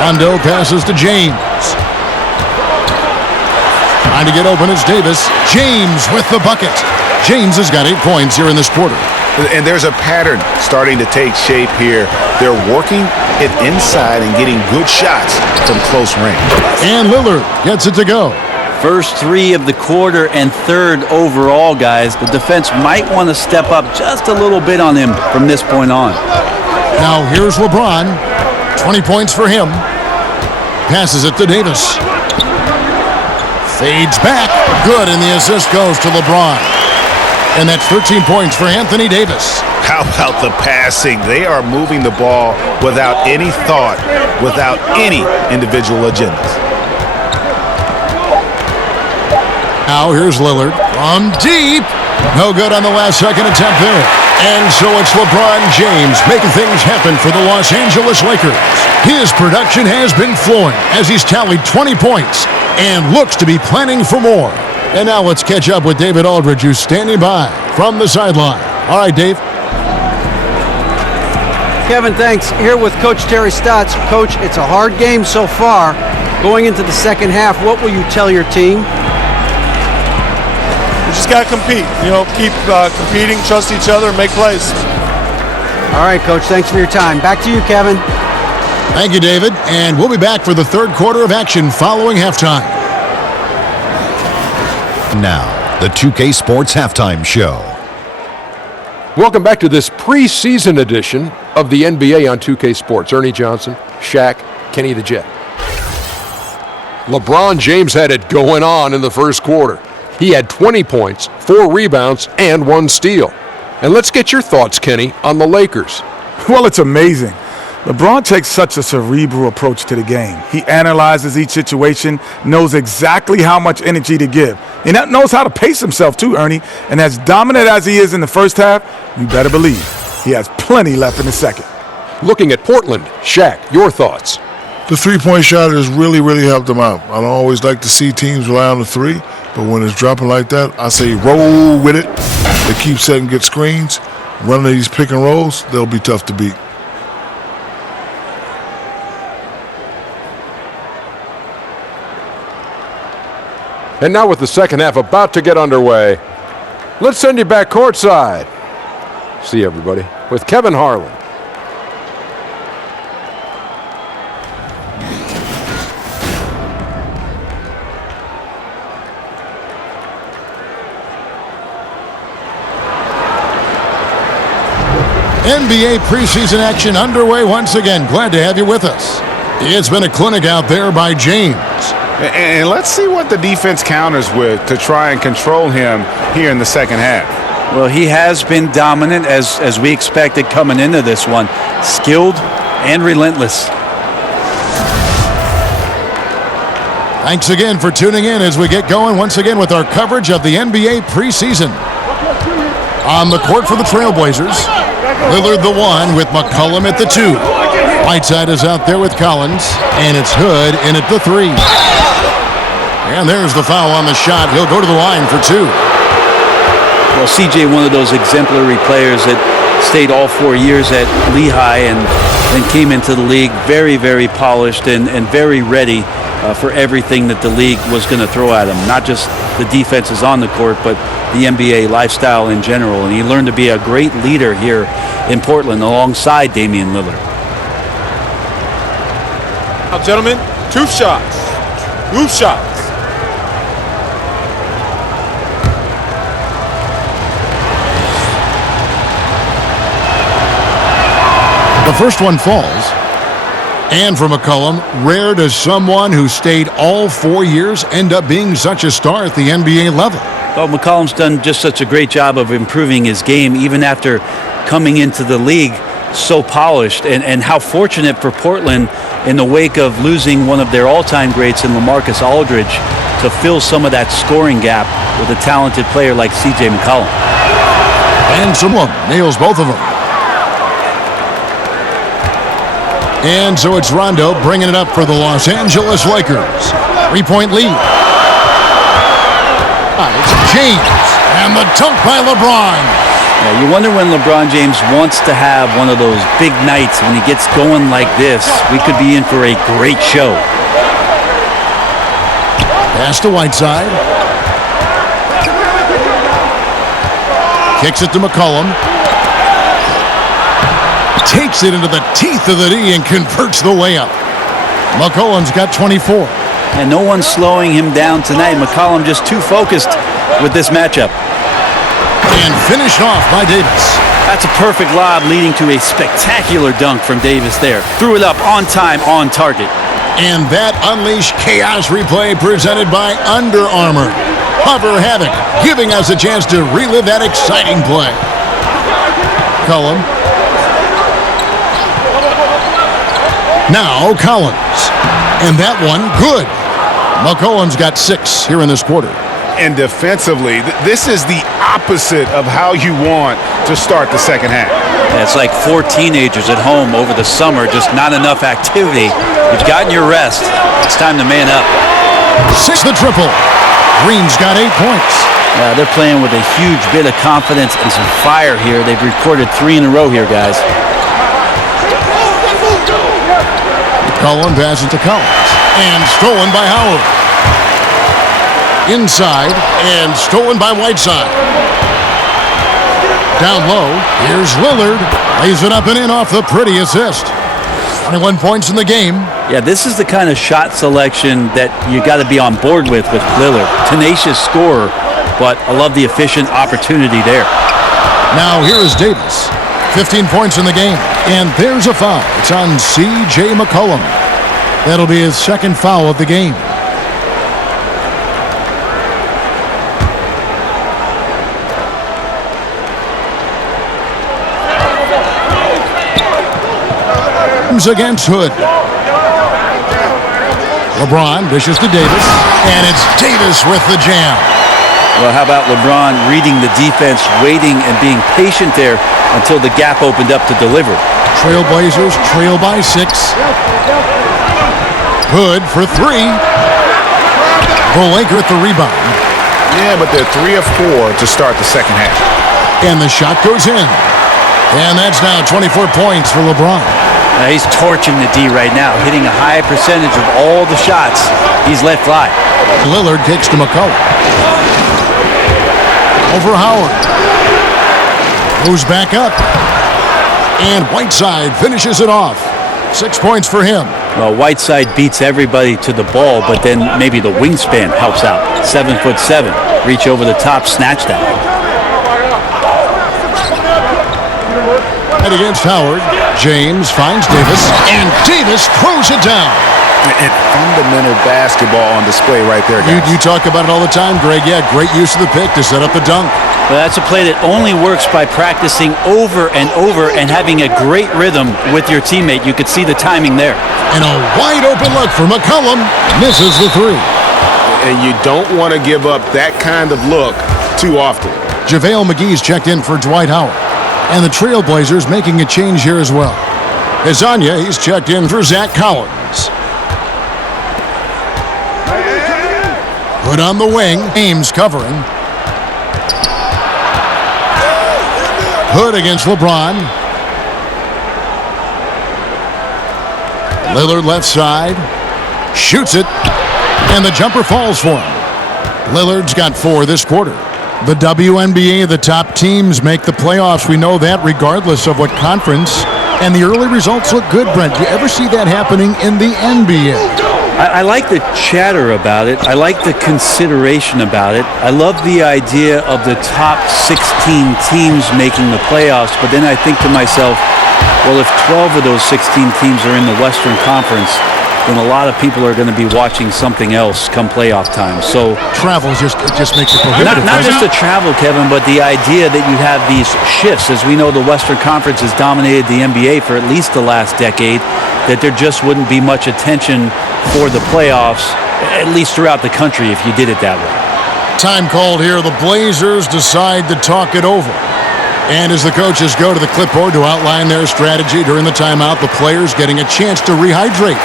Rondo passes to James. Trying to get open is Davis. James with the bucket. James has got 8 points here in this quarter. And there's a pattern starting to take shape here. They're working it inside and getting good shots from close range. And Lillard gets it to go. First 3 of the quarter and third overall, guys. The defense might want to step up just a little bit on him from this point on. Now here's LeBron. 20 points for him. Passes it to Davis. Fades back. Good, and the assist goes to LeBron. And that's 13 points for Anthony Davis. How about the passing? They are moving the ball without any thought, without any individual agendas. Now here's Lillard from deep. No good on the last second attempt there. And so it's LeBron James making things happen for the Los Angeles Lakers. His production has been flowing as he's tallied 20 points and looks to be planning for more. And now let's catch up with David Aldridge, who's standing by from the sideline. All right, Dave. Kevin, thanks. Here with Coach Terry Stotts. Coach, it's a hard game so far. Going into the second half, what will you tell your team? We just got to compete. Keep competing, trust each other, and make plays. All right, Coach, thanks for your time. Back to you, Kevin. Thank you, David. And we'll be back for the third quarter of action following halftime. Now, the 2K Sports Halftime Show. Welcome back to this preseason edition of the NBA on 2K Sports. Ernie Johnson, Shaq, Kenny the Jet. LeBron James had it going on in the first quarter. He had 20 points, 4 rebounds, and 1 steal. And let's get your thoughts, Kenny, on the Lakers. Well, it's amazing. LeBron takes such a cerebral approach to the game. He analyzes each situation, knows exactly how much energy to give. And that knows how to pace himself too, Ernie. And as dominant as he is in the first half, you better believe he has plenty left in the second. Looking at Portland, Shaq, your thoughts? The three-point shot has really, really helped them out. I don't always like to see teams rely on the three, but when it's dropping like that, I say roll with it. They keep setting good screens. Running these pick and rolls, they'll be tough to beat. And now with the second half about to get underway, let's send you back courtside. See everybody with Kevin Harlan. NBA preseason action underway once again. Glad to have you with us. It's been a clinic out there by James. And let's see what the defense counters with to try and control him here in the second half. Well, he has been dominant as we expected coming into this one. Skilled and relentless. Thanks again for tuning in as we get going once again with our coverage of the NBA preseason. On the court for the Trailblazers, Lillard the 1 with McCollum at the 2. Whiteside is out there with Collins, and it's Hood in at the 3. And there's the foul on the shot. He'll go to the line for 2. Well, CJ, one of those exemplary players that stayed all 4 years at Lehigh and and came into the league very, very polished and very ready for everything that the league was going to throw at him. Not just the defenses on the court, but the NBA lifestyle in general. And he learned to be a great leader here in Portland alongside Damian Lillard. Now, gentlemen, 2 shots. 2 shots. The first one falls. And for McCollum, rare does someone who stayed all 4 years end up being such a star at the NBA level. Well, McCollum's done just such a great job of improving his game even after coming into the league so polished. And how fortunate for Portland in the wake of losing one of their all-time greats in LaMarcus Aldridge to fill some of that scoring gap with a talented player like C.J. McCollum. And someone nails both of them. And so it's Rondo bringing it up for the Los Angeles Lakers. 3-point lead. It's James. And the dunk by LeBron. Yeah, you wonder when LeBron James wants to have one of those big nights when he gets going like this. We could be in for a great show. Pass to Whiteside. Kicks it to McCollum. Takes it into the teeth of the D and converts the layup. McCollum's got 24. And no one's slowing him down tonight. McCollum just too focused with this matchup. And finished off by Davis. That's a perfect lob leading to a spectacular dunk from Davis there. Threw it up on time, on target. And that Unleash Chaos replay presented by Under Armour. Hover Havoc, giving us a chance to relive that exciting play. McCollum. Now Collins. And that one, good. McCollum's got 6 here in this quarter. And defensively, this is the opposite of how you want to start the second half. Yeah, it's like 4 teenagers at home over the summer, just not enough activity. You've gotten your rest. It's time to man up. 6 the triple. Green's got 8 points. They're playing with a huge bit of confidence and some fire here. They've recorded 3 in a row here, guys. Cullen passes to Collins. And stolen by Howard. Inside. And stolen by Whiteside. Down low. Here's Lillard. Lays it up and in off the pretty assist. 21 points in the game. Yeah, this is the kind of shot selection that you got to be on board with Lillard. Tenacious scorer, but I love the efficient opportunity there. Now here is Davis. 15 points in the game. And there's a foul. It's on C.J. McCollum. That'll be his second foul of the game. Against Hood. LeBron dishes to Davis. And it's Davis with the jam. Well, how about LeBron reading the defense, waiting and being patient there until the gap opened up to deliver. Trailblazers trail by 6. Hood for 3. The Laker at the rebound. Yeah, but they're 3 of 4 to start the second half. And the shot goes in. And that's now 24 points for LeBron. Now he's torching the D right now, hitting a high percentage of all the shots he's let fly. Lillard kicks to McCollum. Over Howard. Goes back up. And Whiteside finishes it off. 6 points for him. Well, Whiteside beats everybody to the ball, but then maybe the wingspan helps out. 7'7". Reach over the top, snatch that. And against Howard, James finds Davis, and Davis throws it down. And fundamental basketball on display right there, guys. You talk about it all the time, Greg. Yeah, great use of the pick to set up the dunk. Well, that's a play that only works by practicing over and over and having a great rhythm with your teammate. You could see the timing there. And a wide open look for McCollum. Misses the 3. And you don't want to give up that kind of look too often. JaVale McGee's checked in for Dwight Howard. And the Trailblazers making a change here as well. Azania, he's checked in for Zach Collins. Hood on the wing. Ames covering. Hood against LeBron. Lillard left side. Shoots it. And the jumper falls for him. Lillard's got 4 this quarter. The WNBA, the top teams make the playoffs. We know that regardless of what conference. And the early results look good, Brent. Do you ever see that happening in the NBA? I like the chatter about it. I like the consideration about it. I love the idea of the top 16 teams making the playoffs. But then I think to myself, well, if 12 of those 16 teams are in the Western Conference, then a lot of people are going to be watching something else come playoff time. So travel just makes it prohibitive. Not just the travel, Kevin, but the idea that you have these shifts. As we know, the Western Conference has dominated the NBA for at least the last decade, that there just wouldn't be much attention for the playoffs, at least throughout the country, if you did it that way. Time called here. The Blazers decide to talk it over. And as the coaches go to the clipboard to outline their strategy during the timeout, the players getting a chance to rehydrate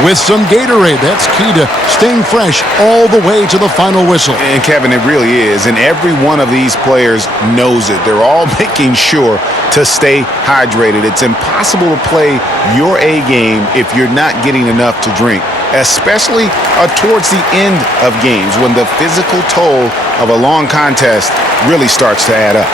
with some Gatorade. That's key to staying fresh all the way to the final whistle. And Kevin, it really is. And every one of these players knows it. They're all making sure to stay hydrated. It's impossible to play your A game if you're not getting enough to drink, especially towards the end of games when the physical toll of a long contest really starts to add up.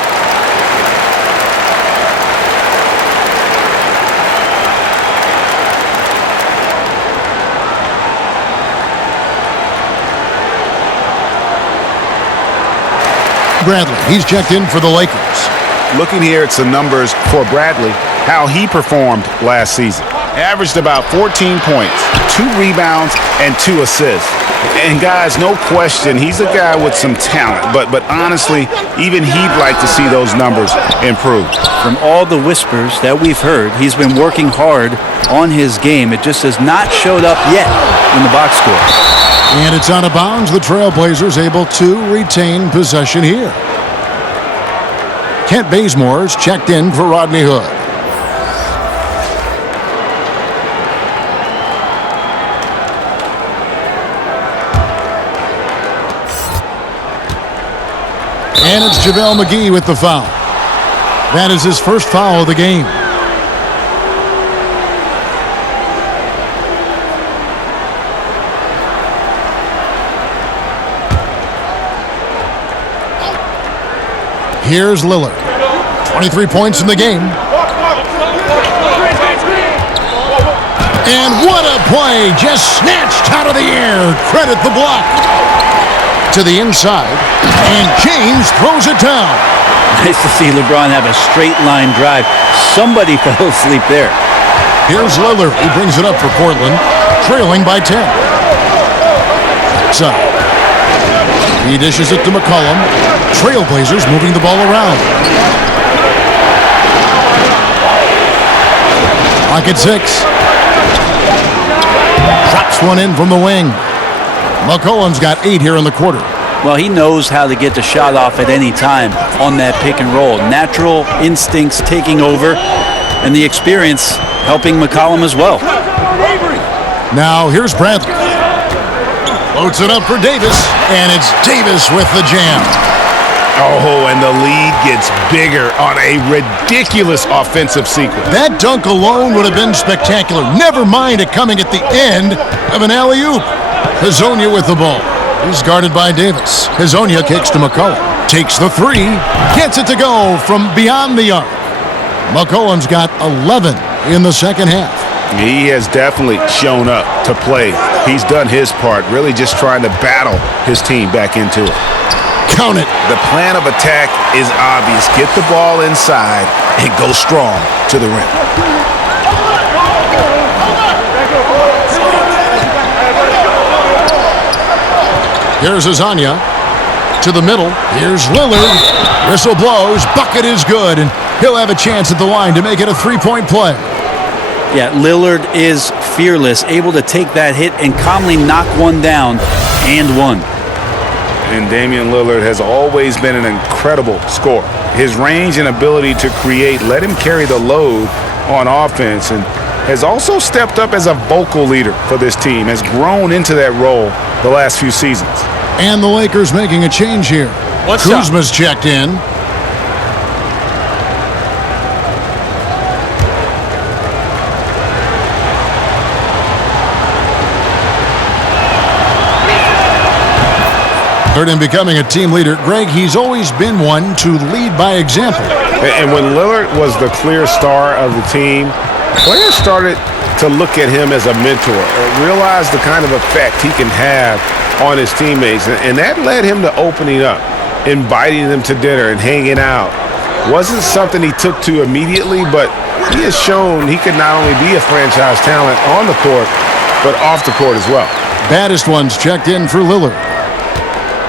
Bradley, he's checked in for the Lakers. Looking here at some numbers for Bradley, how he performed last season. Averaged about 14 points, 2 rebounds, and 2 assists. And guys, no question, he's a guy with some talent. But honestly, even he'd like to see those numbers improve. From all the whispers that we've heard, he's been working hard on his game. It just has not showed up yet in the box score. And it's out of bounds. The Trailblazers able to retain possession here. Kent Bazemore's checked in for Rodney Hood. And it's JaVale McGee with the foul. That is his first foul of the game. Here's Lillard. 23 points in the game. And what a play. Just snatched out of the air. Credit the block. To the inside. And James throws it down. Nice to see LeBron have a straight line drive. Somebody fell asleep there. Here's Lillard. He brings it up for Portland. Trailing by 10. So he dishes it to McCollum. Trailblazers moving the ball around. Clock at 6. Drops one in from the wing. McCollum's got 8 here in the quarter. Well, he knows how to get the shot off at any time on that pick and roll. Natural instincts taking over, and the experience helping McCollum as well. Now here's Bradley. Loads it up for Davis, and it's Davis with the jam. Oh, and the lead gets bigger on a ridiculous offensive sequence. That dunk alone would have been spectacular. Never mind it coming at the end of an alley-oop. Hezonja with the ball. He's guarded by Davis. Hezonja kicks to McCollum. Takes the 3. Gets it to go from beyond the arc. McCollum's got 11 in the second half. He has definitely shown up to play. He's done his part, really just trying to battle his team back into it. Count it. The plan of attack is obvious. Get the ball inside and go strong to the rim. Here's Hezonja to the middle. Here's Lillard. Whistle blows. Bucket is good, and he'll have a chance at the line to make it a 3-point play. Yeah, Lillard is fearless, able to take that hit and calmly knock one down and one. And Damian Lillard has always been an incredible scorer. His range and ability to create let him carry the load on offense, and has also stepped up as a vocal leader for this team, has grown into that role the last few seasons. And the Lakers making a change here. Kuzma's checked in. Third in becoming a team leader, Greg, he's always been one to lead by example. And when Lillard was the clear star of the team, players started to look at him as a mentor, realize the kind of effect he can have on his teammates. And that led him to opening up, inviting them to dinner and hanging out. Wasn't something he took to immediately, but he has shown he could not only be a franchise talent on the court, but off the court as well. Baddest ones checked in for Lillard.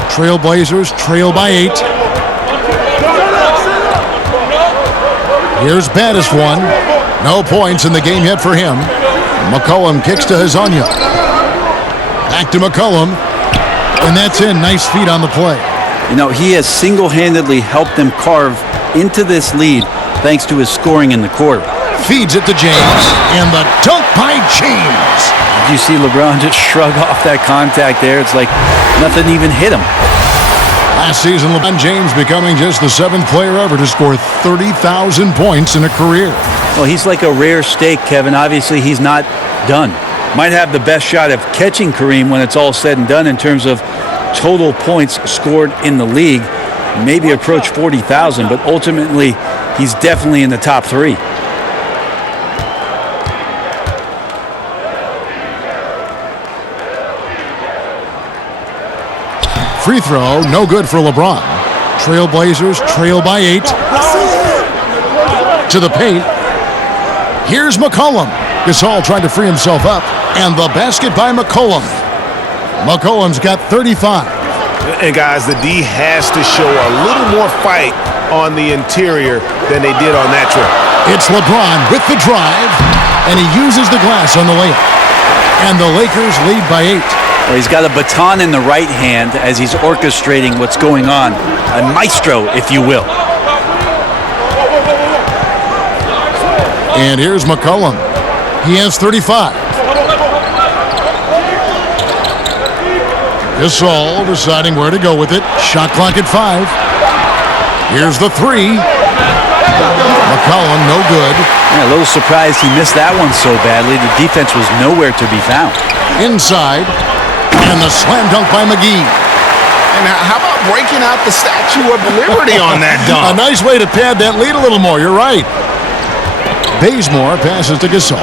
Trailblazers trail by 8. Here's baddest one. No points in the game yet for him. McCollum kicks to Hazonia. Back to McCollum. And that's in. Nice feet on the play. You know, he has single-handedly helped them carve into this lead thanks to his scoring in the quarter. Feeds it to James. And the dunk by James. Did you see LeBron just shrug off that contact there? It's like nothing even hit him. Last season, LeBron James becoming just the 7th player ever to score 30,000 points in a career. Well, he's like a rare steak, Kevin. Obviously, he's not done. Might have the best shot of catching Kareem when it's all said and done in terms of total points scored in the league. Maybe approach 40,000, but ultimately, he's definitely in the top 3. Free throw, no good for LeBron. Trailblazers trail by 8. To the paint. Here's McCollum. Gasol trying to free himself up. And the basket by McCollum. McCollum's got 35. And guys, the D has to show a little more fight on the interior than they did on that trip. It's LeBron with the drive. And he uses the glass on the layup. And the Lakers lead by 8. Well, he's got a baton in the right hand as he's orchestrating what's going on. A maestro, if you will. And here's McCollum. He has 35. Gasol deciding where to go with it. Shot clock at 5. Here's the 3. McCollum, no good. Yeah, a little surprised he missed that one so badly. The defense was nowhere to be found. Inside. And the slam dunk by McGee. And how about breaking out the Statue of Liberty on that A dunk? nice way to pad that lead a little more. You're right. Bazemore passes to Gasol.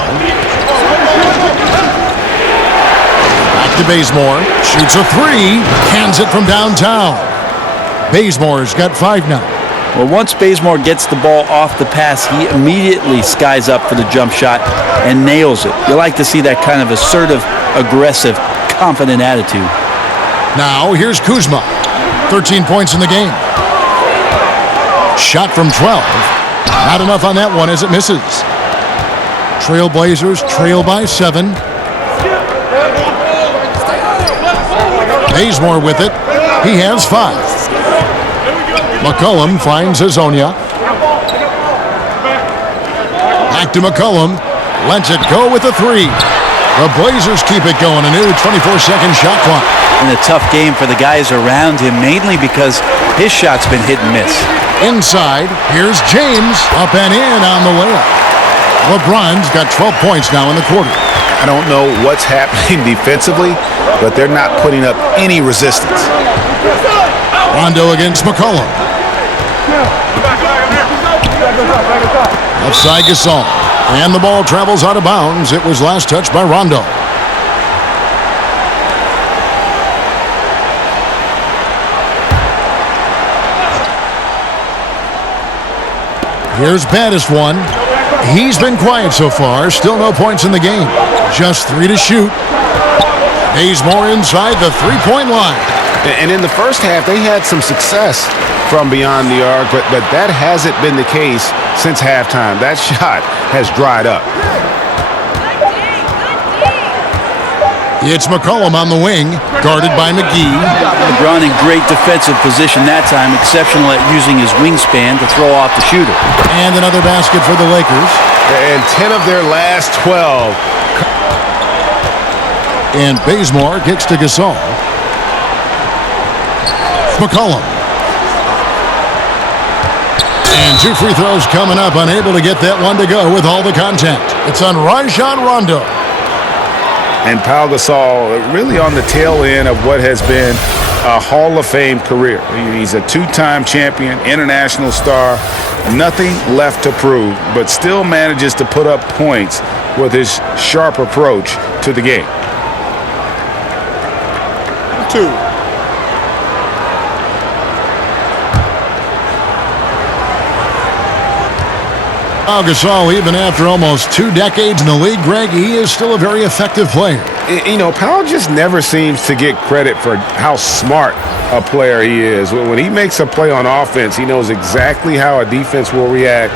Back to Bazemore. Shoots a 3. Cans it from downtown. Bazemore's got 5 now. Well, once Bazemore gets the ball off the pass, he immediately skies up for the jump shot and nails it. You like to see that kind of assertive, aggressive, confident attitude. Now, here's Kuzma. 13 points in the game. Shot from 12. Not enough on that one as it misses. Trailblazers trail by 7. Bazemore with it. He has 5. McCollum finds Hazonia. Back to McCollum. Lets it go with a 3. The Blazers keep it going. A new 24-second shot clock. And a tough game for the guys around him, mainly because his shot's been hit and miss. Inside, here's James. Up and in on the layup. LeBron's got 12 points now in the quarter. I don't know what's happening defensively, but they're not putting up any resistance. Rondo against McCollum. Outside Gasol. And the ball travels out of bounds. It was last touched by Rondo. Here's baddest one. He's been quiet so far. Still no points in the game. Just 3 to shoot. Bazemore inside the three-point line. And in the first half, they had some success from beyond the arc, but that hasn't been the case since halftime. That shot has dried up. It's McCollum on the wing, guarded by McGee. LeBron in great defensive position that time, exceptional at using his wingspan to throw off the shooter. And another basket for the Lakers. And 10 of their last 12. And Bazemore kicks to Gasol. McCollum. And 2 free throws coming up, unable to get that one to go with all the contact. It's on Rajon Rondo. And Pau Gasol really on the tail end of what has been a Hall of Fame career. He's a two-time champion, international star, nothing left to prove, but still manages to put up points with his sharp approach to the game. 2. Pau Gasol, even after almost 2 decades in the league, Greg, he is still a very effective player. You know, Powell just never seems to get credit for how smart a player he is. When he makes a play on offense, he knows exactly how a defense will react,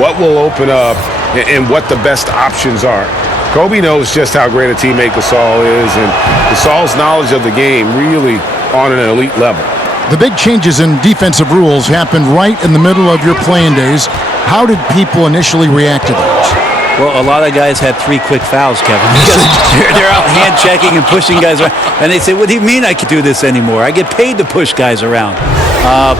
what will open up, and what the best options are. Kobe knows just how great a teammate Gasol is, and Gasol's knowledge of the game really on an elite level. The big changes in defensive rules happened right in the middle of your playing days. How did people initially react to those? Well, a lot of guys had 3 quick fouls, Kevin, because they're out hand checking and pushing guys around. And they say, what do you mean I can do this anymore? I get paid to push guys around.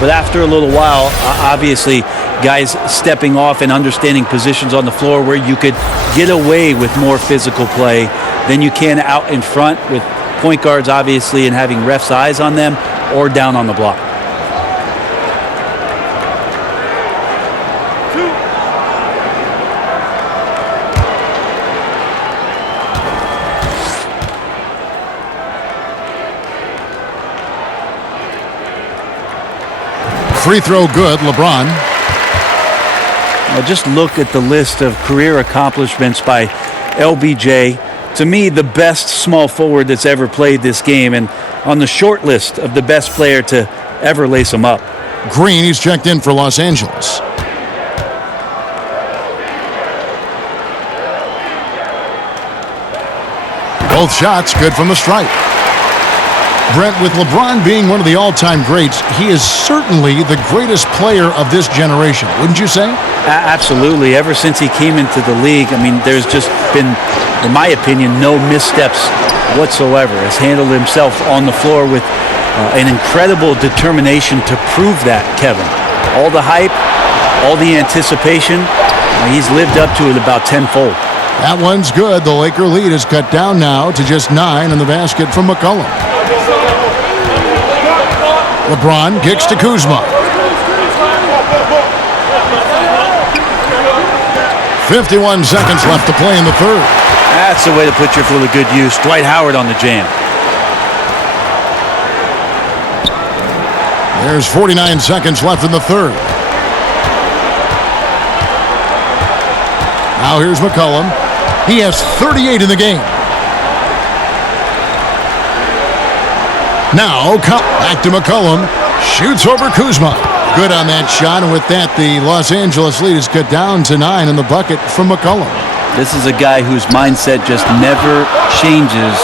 But after a little while, obviously, guys stepping off and understanding positions on the floor where you could get away with more physical play than you can out in front with point guards, obviously, and having refs' eyes on them or down on the block. Free throw good, LeBron. Well, just look at the list of career accomplishments by LBJ. To me, the best small forward that's ever played this game, and on the short list of the best player to ever lace him up. Green, he's checked in for Los Angeles. Both shots good from the stripe. Brent, with LeBron being one of the all-time greats, he is certainly the greatest player of this generation, wouldn't you say? Absolutely. Ever since he came into the league, I mean, there's just been, in my opinion, no missteps whatsoever. Has handled himself on the floor with an incredible determination to prove that, Kevin. All the hype, all the anticipation, he's lived up to it about tenfold. That one's good. The Laker lead is cut down now to just 9 in the basket from McCollum. LeBron kicks to Kuzma. 51 seconds left to play in the third. That's the way to put your foot to good use. Dwight Howard on the jam. There's 49 seconds left in the third. Now here's McCollum. He has 38 in the game. Now, back to McCollum. Shoots over Kuzma. Good on that shot, and with that, the Los Angeles lead is cut down to 9 in the bucket from McCollum. This is a guy whose mindset just never changes.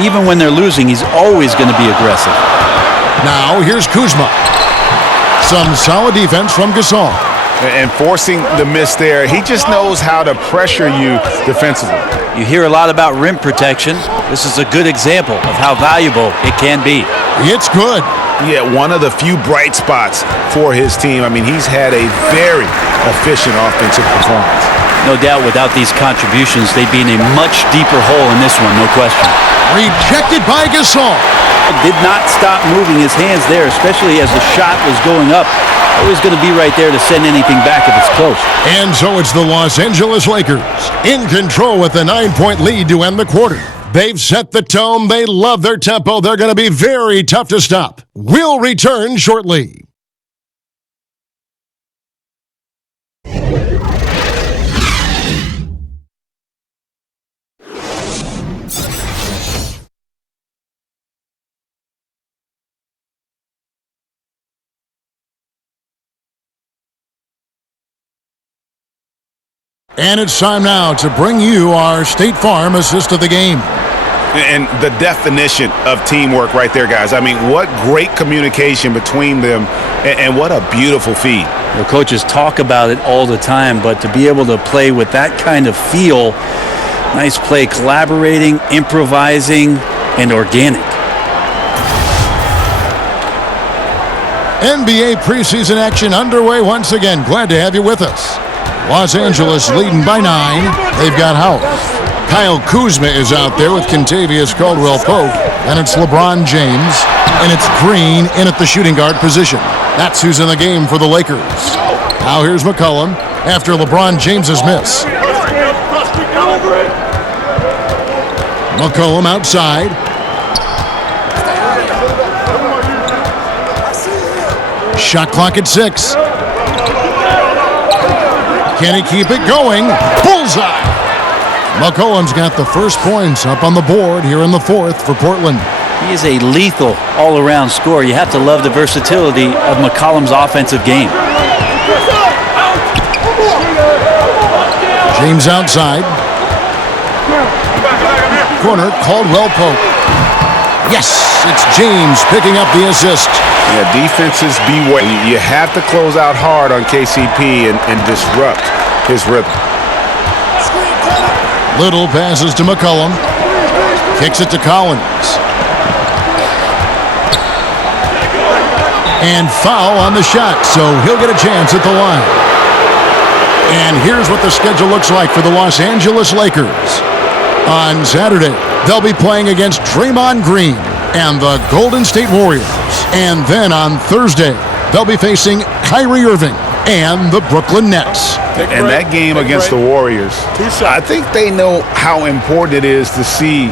Even when they're losing, he's always going to be aggressive. Now, here's Kuzma. Some solid defense from Gasol. And forcing the miss there, he just knows how to pressure you defensively. You hear a lot about rim protection. This is a good example of how valuable it can be. It's good. Yeah, one of the few bright spots for his team. I mean, he's had a very efficient offensive performance. No doubt without these contributions, they'd be in a much deeper hole in this one, no question. Rejected by Gasol. Did not stop moving his hands there, especially as the shot was going up. Always going to be right there to send anything back if it's close. And so it's the Los Angeles Lakers in control with a 9-point lead to end the quarter. They've set the tone. They love their tempo. They're going to be very tough to stop. We'll return shortly. And it's time now to bring you our State Farm assist of the game. And the definition of teamwork right there, guys. I mean, what great communication between them, and what a beautiful feed. The coaches talk about it all the time, but to be able to play with that kind of feel, nice play, collaborating, improvising, and organic. NBA preseason action underway once again. Glad to have you with us. Los Angeles leading by 9. They've got Howard. Kyle Kuzma is out there with Kentavious Caldwell-Pope. Then it's LeBron James, and it's Green in at the shooting guard position. That's who's in the game for the Lakers. Now here's McCollum after LeBron James's miss. McCollum outside. Shot clock at 6. Can he keep it going? Bullseye! McCollum's got the first points up on the board here in the fourth for Portland. He is a lethal all-around scorer. You have to love the versatility of McCollum's offensive game. James outside. Corner, Caldwell Pope. Yes, it's James picking up the assist. Yeah, defenses beware. You have to close out hard on KCP and disrupt his rhythm. Little passes to McCollum. Kicks it to Collins. And foul on the shot, so he'll get a chance at the line. And here's what the schedule looks like for the Los Angeles Lakers. On Saturday, they'll be playing against Draymond Green and the Golden State Warriors. And then on Thursday, they'll be facing Kyrie Irving and the Brooklyn Nets. And that game against the Warriors, I think they know how important it is to see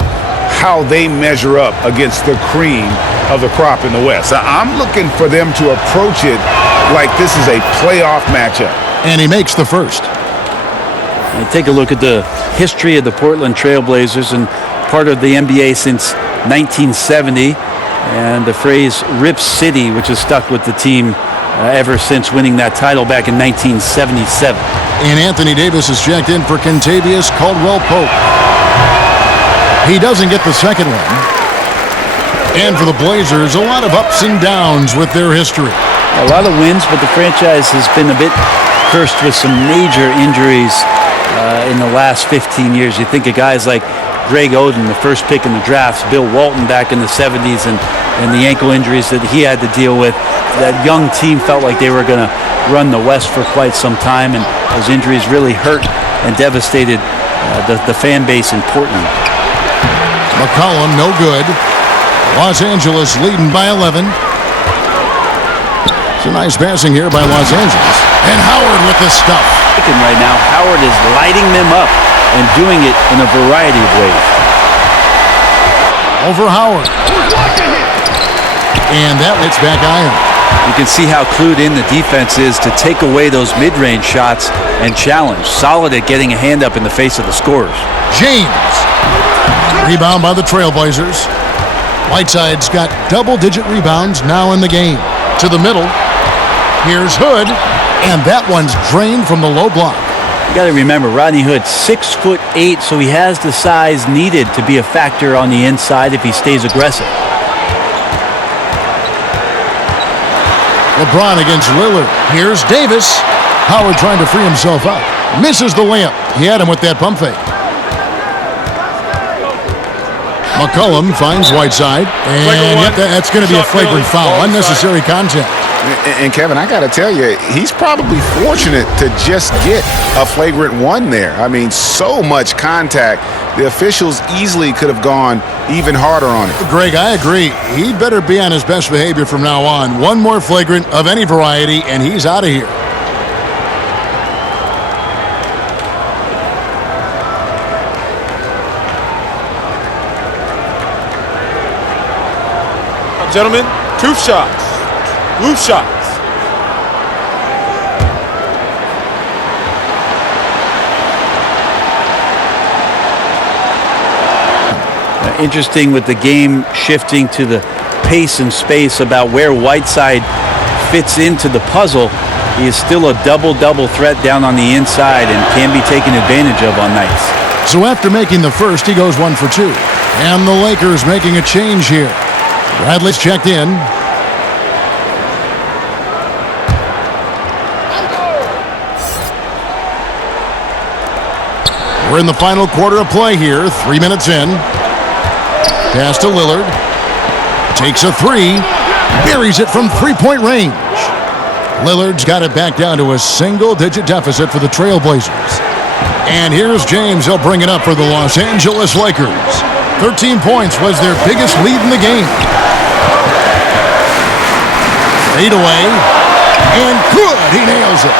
how they measure up against the cream of the crop in the West. So I'm looking for them to approach it like this is a playoff matchup. And he makes the first. And take a look at the history of the Portland Trail Blazers, and part of the NBA since 1970. And the phrase Rip City, which has stuck with the team ever since winning that title back in 1977. And Anthony Davis is checked in for Kentavious Caldwell-Pope. He doesn't get the second one. And for the Blazers, a lot of ups and downs with their history. A lot of wins, but the franchise has been a bit cursed with some major injuries in the last 15 years. You think of guys like Greg Oden, the first pick in the drafts, Bill Walton back in the 70s, and the ankle injuries that he had to deal with. That young team felt like they were going to run the West for quite some time, and those injuries really hurt and devastated the fan base in Portland. McCollum, no good. Los Angeles leading by 11. It's a nice passing here by Los Angeles. And Howard with the stuff. Right now, Howard is lighting them up and doing it in a variety of ways. Over Howard. And that hits back iron. You can see how clued in the defense is to take away those mid-range shots and challenge. Solid at getting a hand up in the face of the scorers. James. Rebound by the Trailblazers. Whiteside's got double-digit rebounds now in the game. To the middle. Here's Hood. And that one's drained from the low block. You got to remember, Rodney Hood, 6'8", so he has the size needed to be a factor on the inside if he stays aggressive. LeBron against Lillard. Here's Davis. Howard trying to free himself up. Misses the layup. He had him with that pump fake. McCollum finds Whiteside. And yep, that's going to be a flagrant foul. Unnecessary contact. And Kevin, I got to tell you, he's probably fortunate to just get a flagrant one there. I mean, so much contact. The officials easily could have gone even harder on it. Greg, I agree. He'd better be on his best behavior from now on. One more flagrant of any variety, and he's out of here. Gentlemen, 2 shots. Blue shots. Interesting with the game shifting to the pace and space about where Whiteside fits into the puzzle. He is still a double-double threat down on the inside and can be taken advantage of on nights. So after making the first, he goes 1 for 2. And the Lakers making a change here. Bradley's checked in. We're in the final quarter of play here. 3 minutes in. Pass to Lillard. Takes a 3. Buries it from three-point range. Lillard's got it back down to a single-digit deficit for the Trailblazers. And here's James. He'll bring it up for the Los Angeles Lakers. 13 points was their biggest lead in the game. Fade away. And good. He nails it.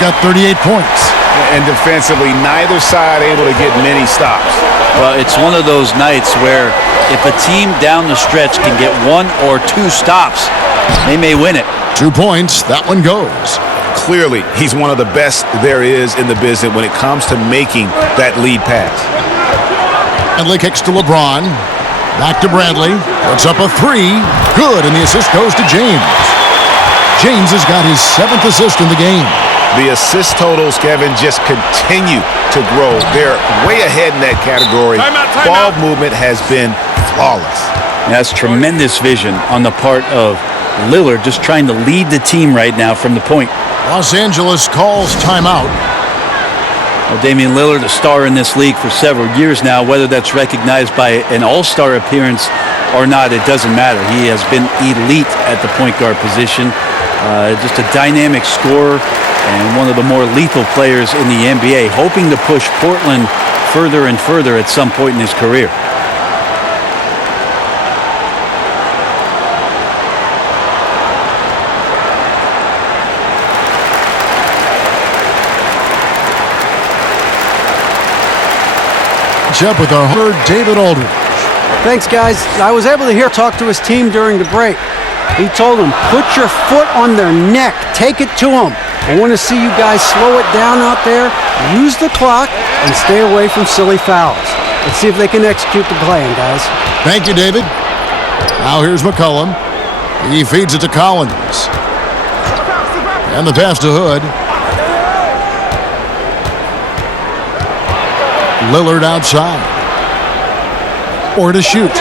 Got 38 points. And defensively, neither side able to get many stops. Well, it's one of those nights where if a team down the stretch can get 1 or 2 stops, they may win it. 2 points. That one goes. Clearly, he's one of the best there is in the business when it comes to making that lead pass. Bradley kicks to LeBron. Back to Bradley. Puts up a 3. Good, and the assist goes to James. James has got his 7th assist in the game. The assist totals, Kevin, just continue to grow. They're way ahead in that category. Ball movement has been flawless. That's tremendous vision on the part of Lillard, just trying to lead the team right now from the point. Los Angeles calls timeout. Well, Damian Lillard, a star in this league for several years now. Whether that's recognized by an all-star appearance or not, it doesn't matter. He has been elite at the point guard position. Just a dynamic scorer and one of the more lethal players in the NBA, hoping to push Portland further and further at some point in his career. Up with our third, David Aldridge. Thanks, guys. I was able to talk to his team during the break. He told them, put your foot on their neck. Take it to them. I want to see you guys slow it down out there, use the clock, and stay away from silly fouls. Let's see if they can execute the plan, guys. Thank you, David. Now here's McCollum. He feeds it to Collins. And the pass to Hood. Lillard outside. Or to shoot.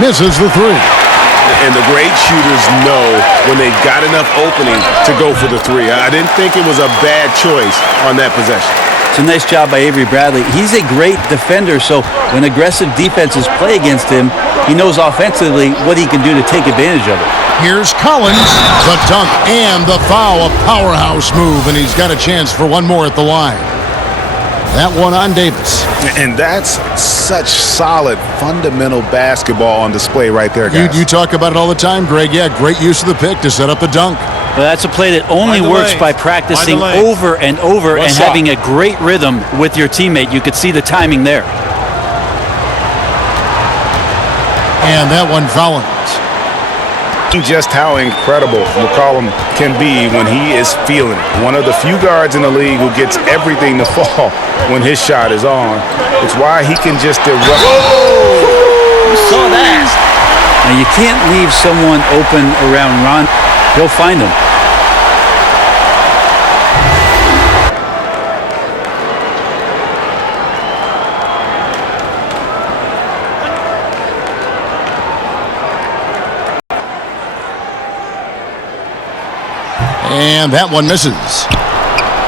Misses the 3. And the great shooters know when they've got enough opening to go for the 3. I didn't think it was a bad choice on that possession. It's a nice job by Avery Bradley. He's a great defender, so when aggressive defenses play against him, he knows offensively what he can do to take advantage of it. Here's Collins, the dunk and the foul, a powerhouse move, and he's got a chance for one more at the line. That one on Davis. And that's such solid, fundamental basketball on display right there, guys. You talk about it all the time, Greg. Yeah, great use of the pick to set up the dunk. Well, that's a play that only works by practicing over and over and having a great rhythm with your teammate. You could see the timing there. And that one Collins. Just how incredible McCollum can be when he is feeling it. One of the few guards in the league who gets everything to fall when his shot is on. It's why he can just erupt. You saw that. Now, you can't leave someone open around Ron. He'll find them. And that one misses.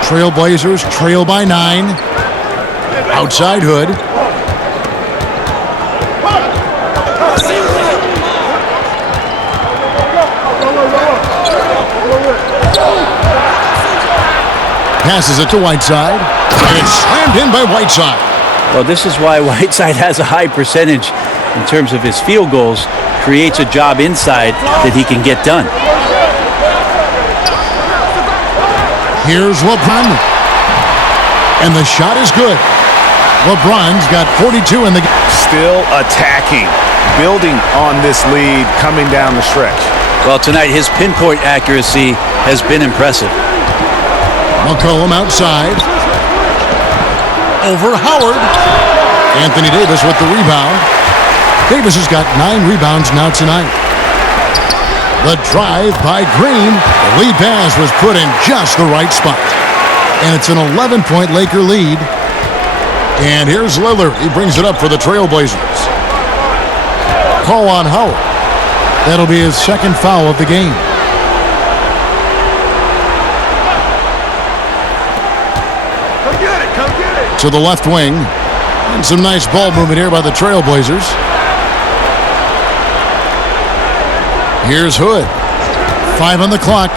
Trailblazers trail by 9. Outside Hood. Passes it to Whiteside. And it's slammed in by Whiteside. Well, this is why Whiteside has a high percentage in terms of his field goals. Creates a job inside that he can get done. Here's LeBron. And the shot is good. LeBron's got 42 in the game. Still attacking. Building on this lead coming down the stretch. Well, tonight his pinpoint accuracy has been impressive. McCollum outside. Over Howard. Anthony Davis with the rebound. Davis has got 9 rebounds now tonight. The drive by Green. The lead pass was put in just the right spot. And it's an 11-point Laker lead. And here's Lillard. He brings it up for the Trailblazers. Call on Howard. That'll be his second foul of the game. Come get it, come get it. To the left wing. And some nice ball movement here by the Trailblazers. Here's Hood. 5 on the clock.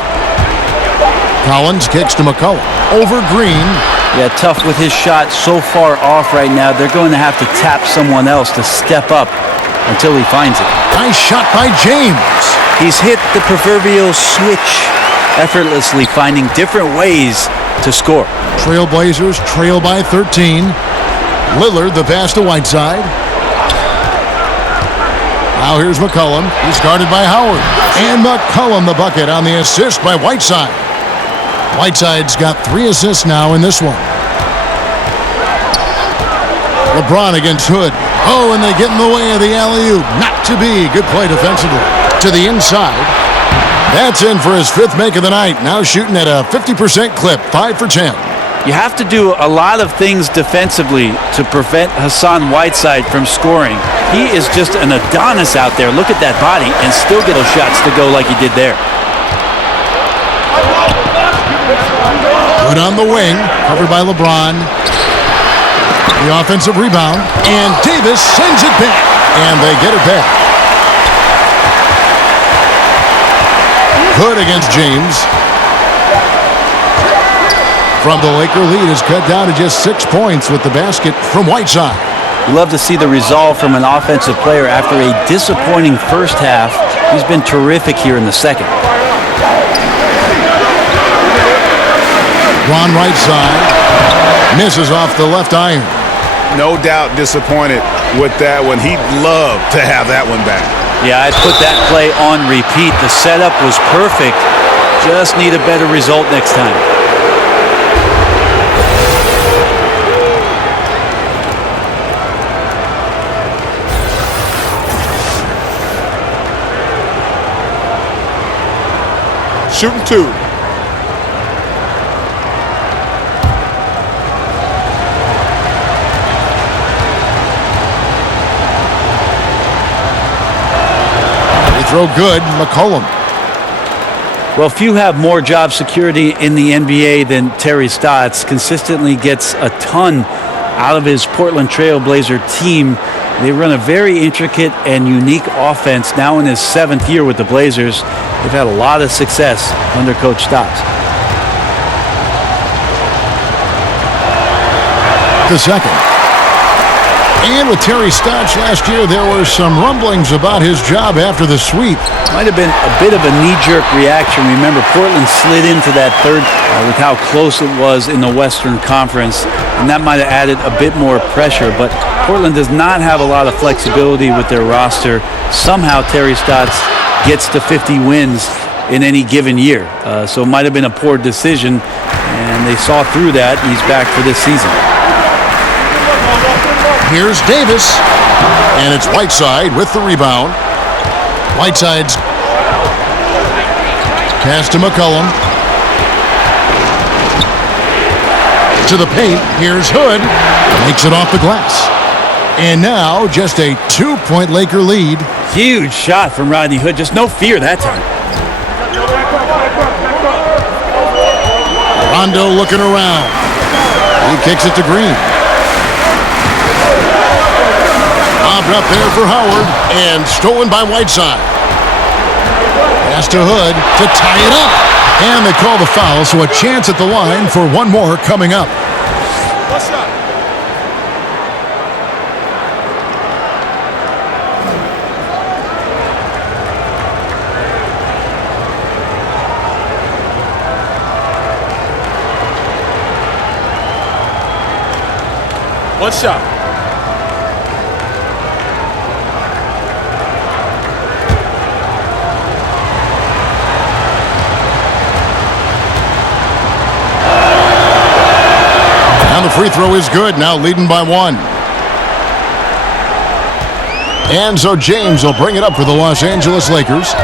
Collins kicks to McCollum. Over Green. Yeah, tough with his shot so far off right now. They're going to have to tap someone else to step up until he finds it. Nice shot by James. He's hit the proverbial switch, effortlessly finding different ways to score. Trailblazers trail by 13. Lillard the pass to Whiteside. Now here's McCollum. He's guarded by Howard. And McCollum the bucket on the assist by Whiteside. Whiteside's got 3 assists now in this one. LeBron against Hood. Oh, and they get in the way of the alley-oop. Not to be. Good play defensively. To the inside. That's in for his 5th make of the night. Now shooting at a 50% clip. 5 for 10. You have to do a lot of things defensively to prevent Hassan Whiteside from scoring. He is just an Adonis out there. Look at that body and still get those shots to go like he did there. Good on the wing. Covered by LeBron. The offensive rebound. And Davis sends it back. And they get it back. Good against James. From the Laker lead is cut down to just 6 points with the basket from Whiteside. You love to see the resolve from an offensive player after a disappointing first half. He's been terrific here in the second. Ron right side. Misses off the left iron. No doubt disappointed with that one. He'd love to have that one back. Yeah, I'd put that play on repeat. The setup was perfect. Just need a better result next time. Shooting 2. Throw good, McCollum. Well, few have more job security in the NBA than Terry Stotts. Consistently gets a ton out of his Portland Trailblazer team. They run a very intricate and unique offense now in his 7th year with the Blazers. They've had a lot of success under Coach Stotts. The second. And with Terry Stotts last year, there were some rumblings about his job after the sweep. Might have been a bit of a knee-jerk reaction. Remember, Portland slid into that third with how close it was in the Western Conference, and that might have added a bit more pressure. But Portland does not have a lot of flexibility with their roster. Somehow Terry Stotts gets to 50 wins in any given year. So it might have been a poor decision, and they saw through that, and he's back for this season. Here's Davis, and it's Whiteside with the rebound. Whiteside's pass to McCollum. To the paint, here's Hood. Makes it off the glass. And now just a 2-point Laker lead. Huge shot from Rodney Hood. Just no fear that time. Rondo looking around. He kicks it to Green. Bobbed up there for Howard and stolen by Whiteside. Pass to Hood to tie it up. And they call the foul, so a chance at the line for one more coming up. What's up? What's up? And the free throw is good, now leading by 1. And so James will bring it up for the Los Angeles Lakers.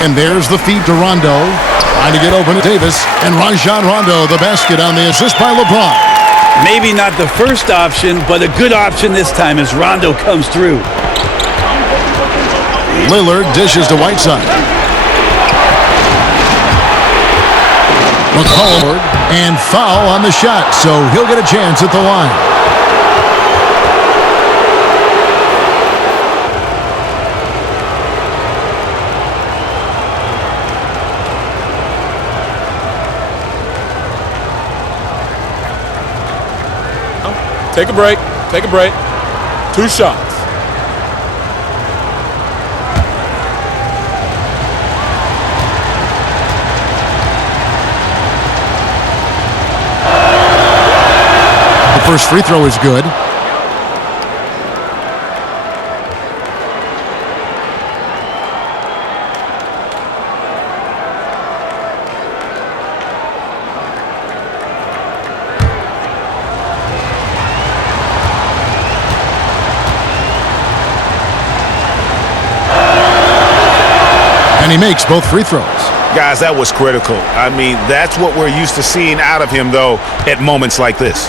And there's the feed to Rondo. Trying to get open to Davis. And Rajon Rondo, the basket on the assist by LeBron. Maybe not the first option, but a good option this time as Rondo comes through. Lillard dishes to Whiteside. McCollum and foul on the shot, so he'll get a chance at the line. Take a break. Take a break. 2 shots. The first free throw is good. And he makes both free throws. Guys, that was critical. I mean, that's what we're used to seeing out of him, though, at moments like this.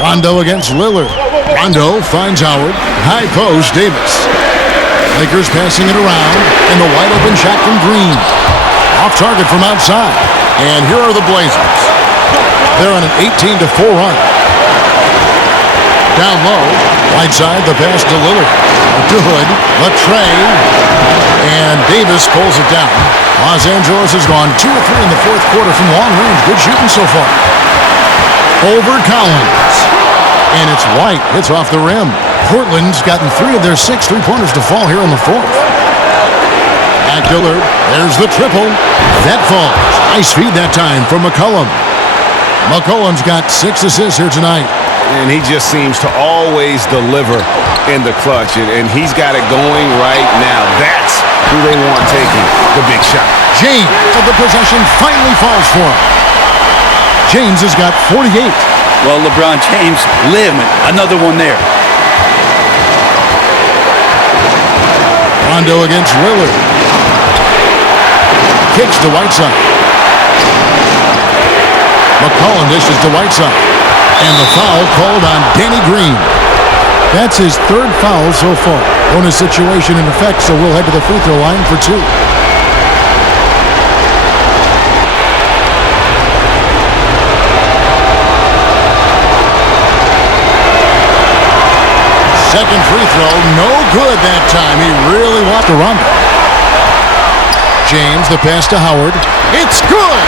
Rondo against Lillard. Rondo finds Howard. High post, Davis. Lakers passing it around, and the wide open shot from Green. Off target from outside. And here are the Blazers. They're on an 18-4 run. Down low, right side, the pass to Lillard. To Hood, Latre, and Davis pulls it down. Los Angeles has gone 2 of 3 in the fourth quarter from long range. Good shooting so far. Over Collins. And it's White. Hits off the rim. Portland's gotten 3 of their 6 3-pointers to fall here in the fourth. Back to Lillard. There's the triple. That falls. Nice feed that time from McCollum. McCollum's got 6 assists here tonight. And he just seems to always deliver in the clutch, and he's got it going right now. That's who they want taking the big shot. James of the possession finally falls for him. James has got 48. Well, LeBron James lived another one there. Rondo against Lillard. Kicks to Whiteside. McCollum dishes to Whiteside. And the foul called on Danny Green. That's his 3rd foul so far. Bonus situation in effect, so we'll head to the free throw line for 2. Second free throw, no good that time. He really wanted to run. James, the pass to Howard. It's good!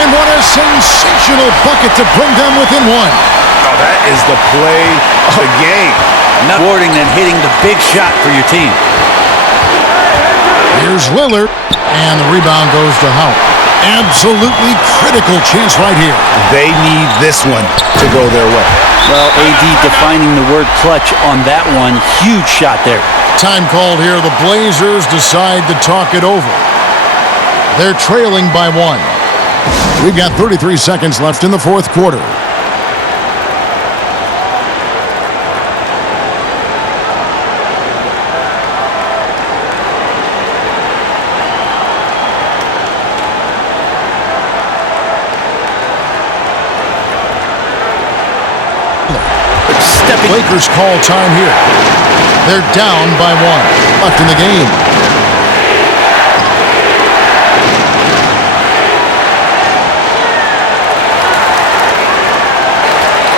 And what a sensational bucket to bring them within 1. Oh, that is the play of the game. Not rewarding than hitting the big shot for your team. Here's Lillard, and the rebound goes to Howard. Absolutely critical chance right here. They need this one to go their way. Well, AD defining the word clutch on that one. Huge shot there. Time called here. The Blazers decide to talk it over. They're trailing by 1. We've got 33 seconds left in the fourth quarter. Lakers call time here. They're down by 1 left in the game.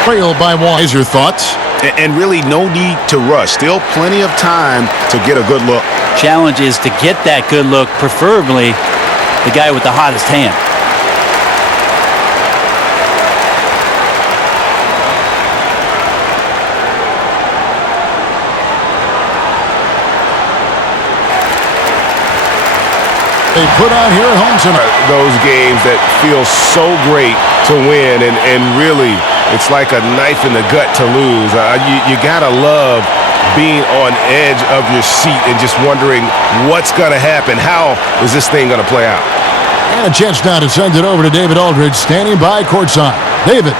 Trail by 1. Is your thoughts? And really no need to rush. Still plenty of time to get a good look. Challenge is to get that good look, preferably the guy with the hottest hand. They put on here at home tonight. Those games that feel so great to win, and really, it's like a knife in the gut to lose. You gotta love being on edge of your seat and just wondering what's gonna happen. How is this thing gonna play out? And a chance now to send it over to David Aldridge, standing by courtside. David.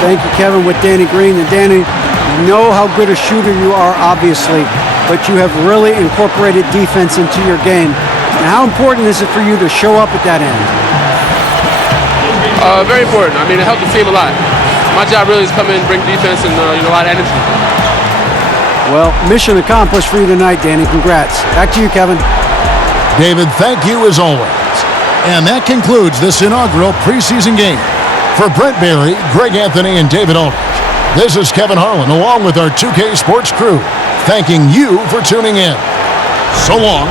Thank you, Kevin, with Danny Green. And Danny, you know how good a shooter you are, obviously, but you have really incorporated defense into your game. And how important is it for you to show up at that end? Very important. I mean, it helped the team a lot. My job really is come in, bring defense, and a lot of energy. Well, mission accomplished for you tonight, Danny. Congrats. Back to you, Kevin. David, thank you as always. And that concludes this inaugural preseason game. For Brent Barry, Greg Anthony, and David Aldridge, this is Kevin Harlan, along with our 2K Sports crew, thanking you for tuning in. So long.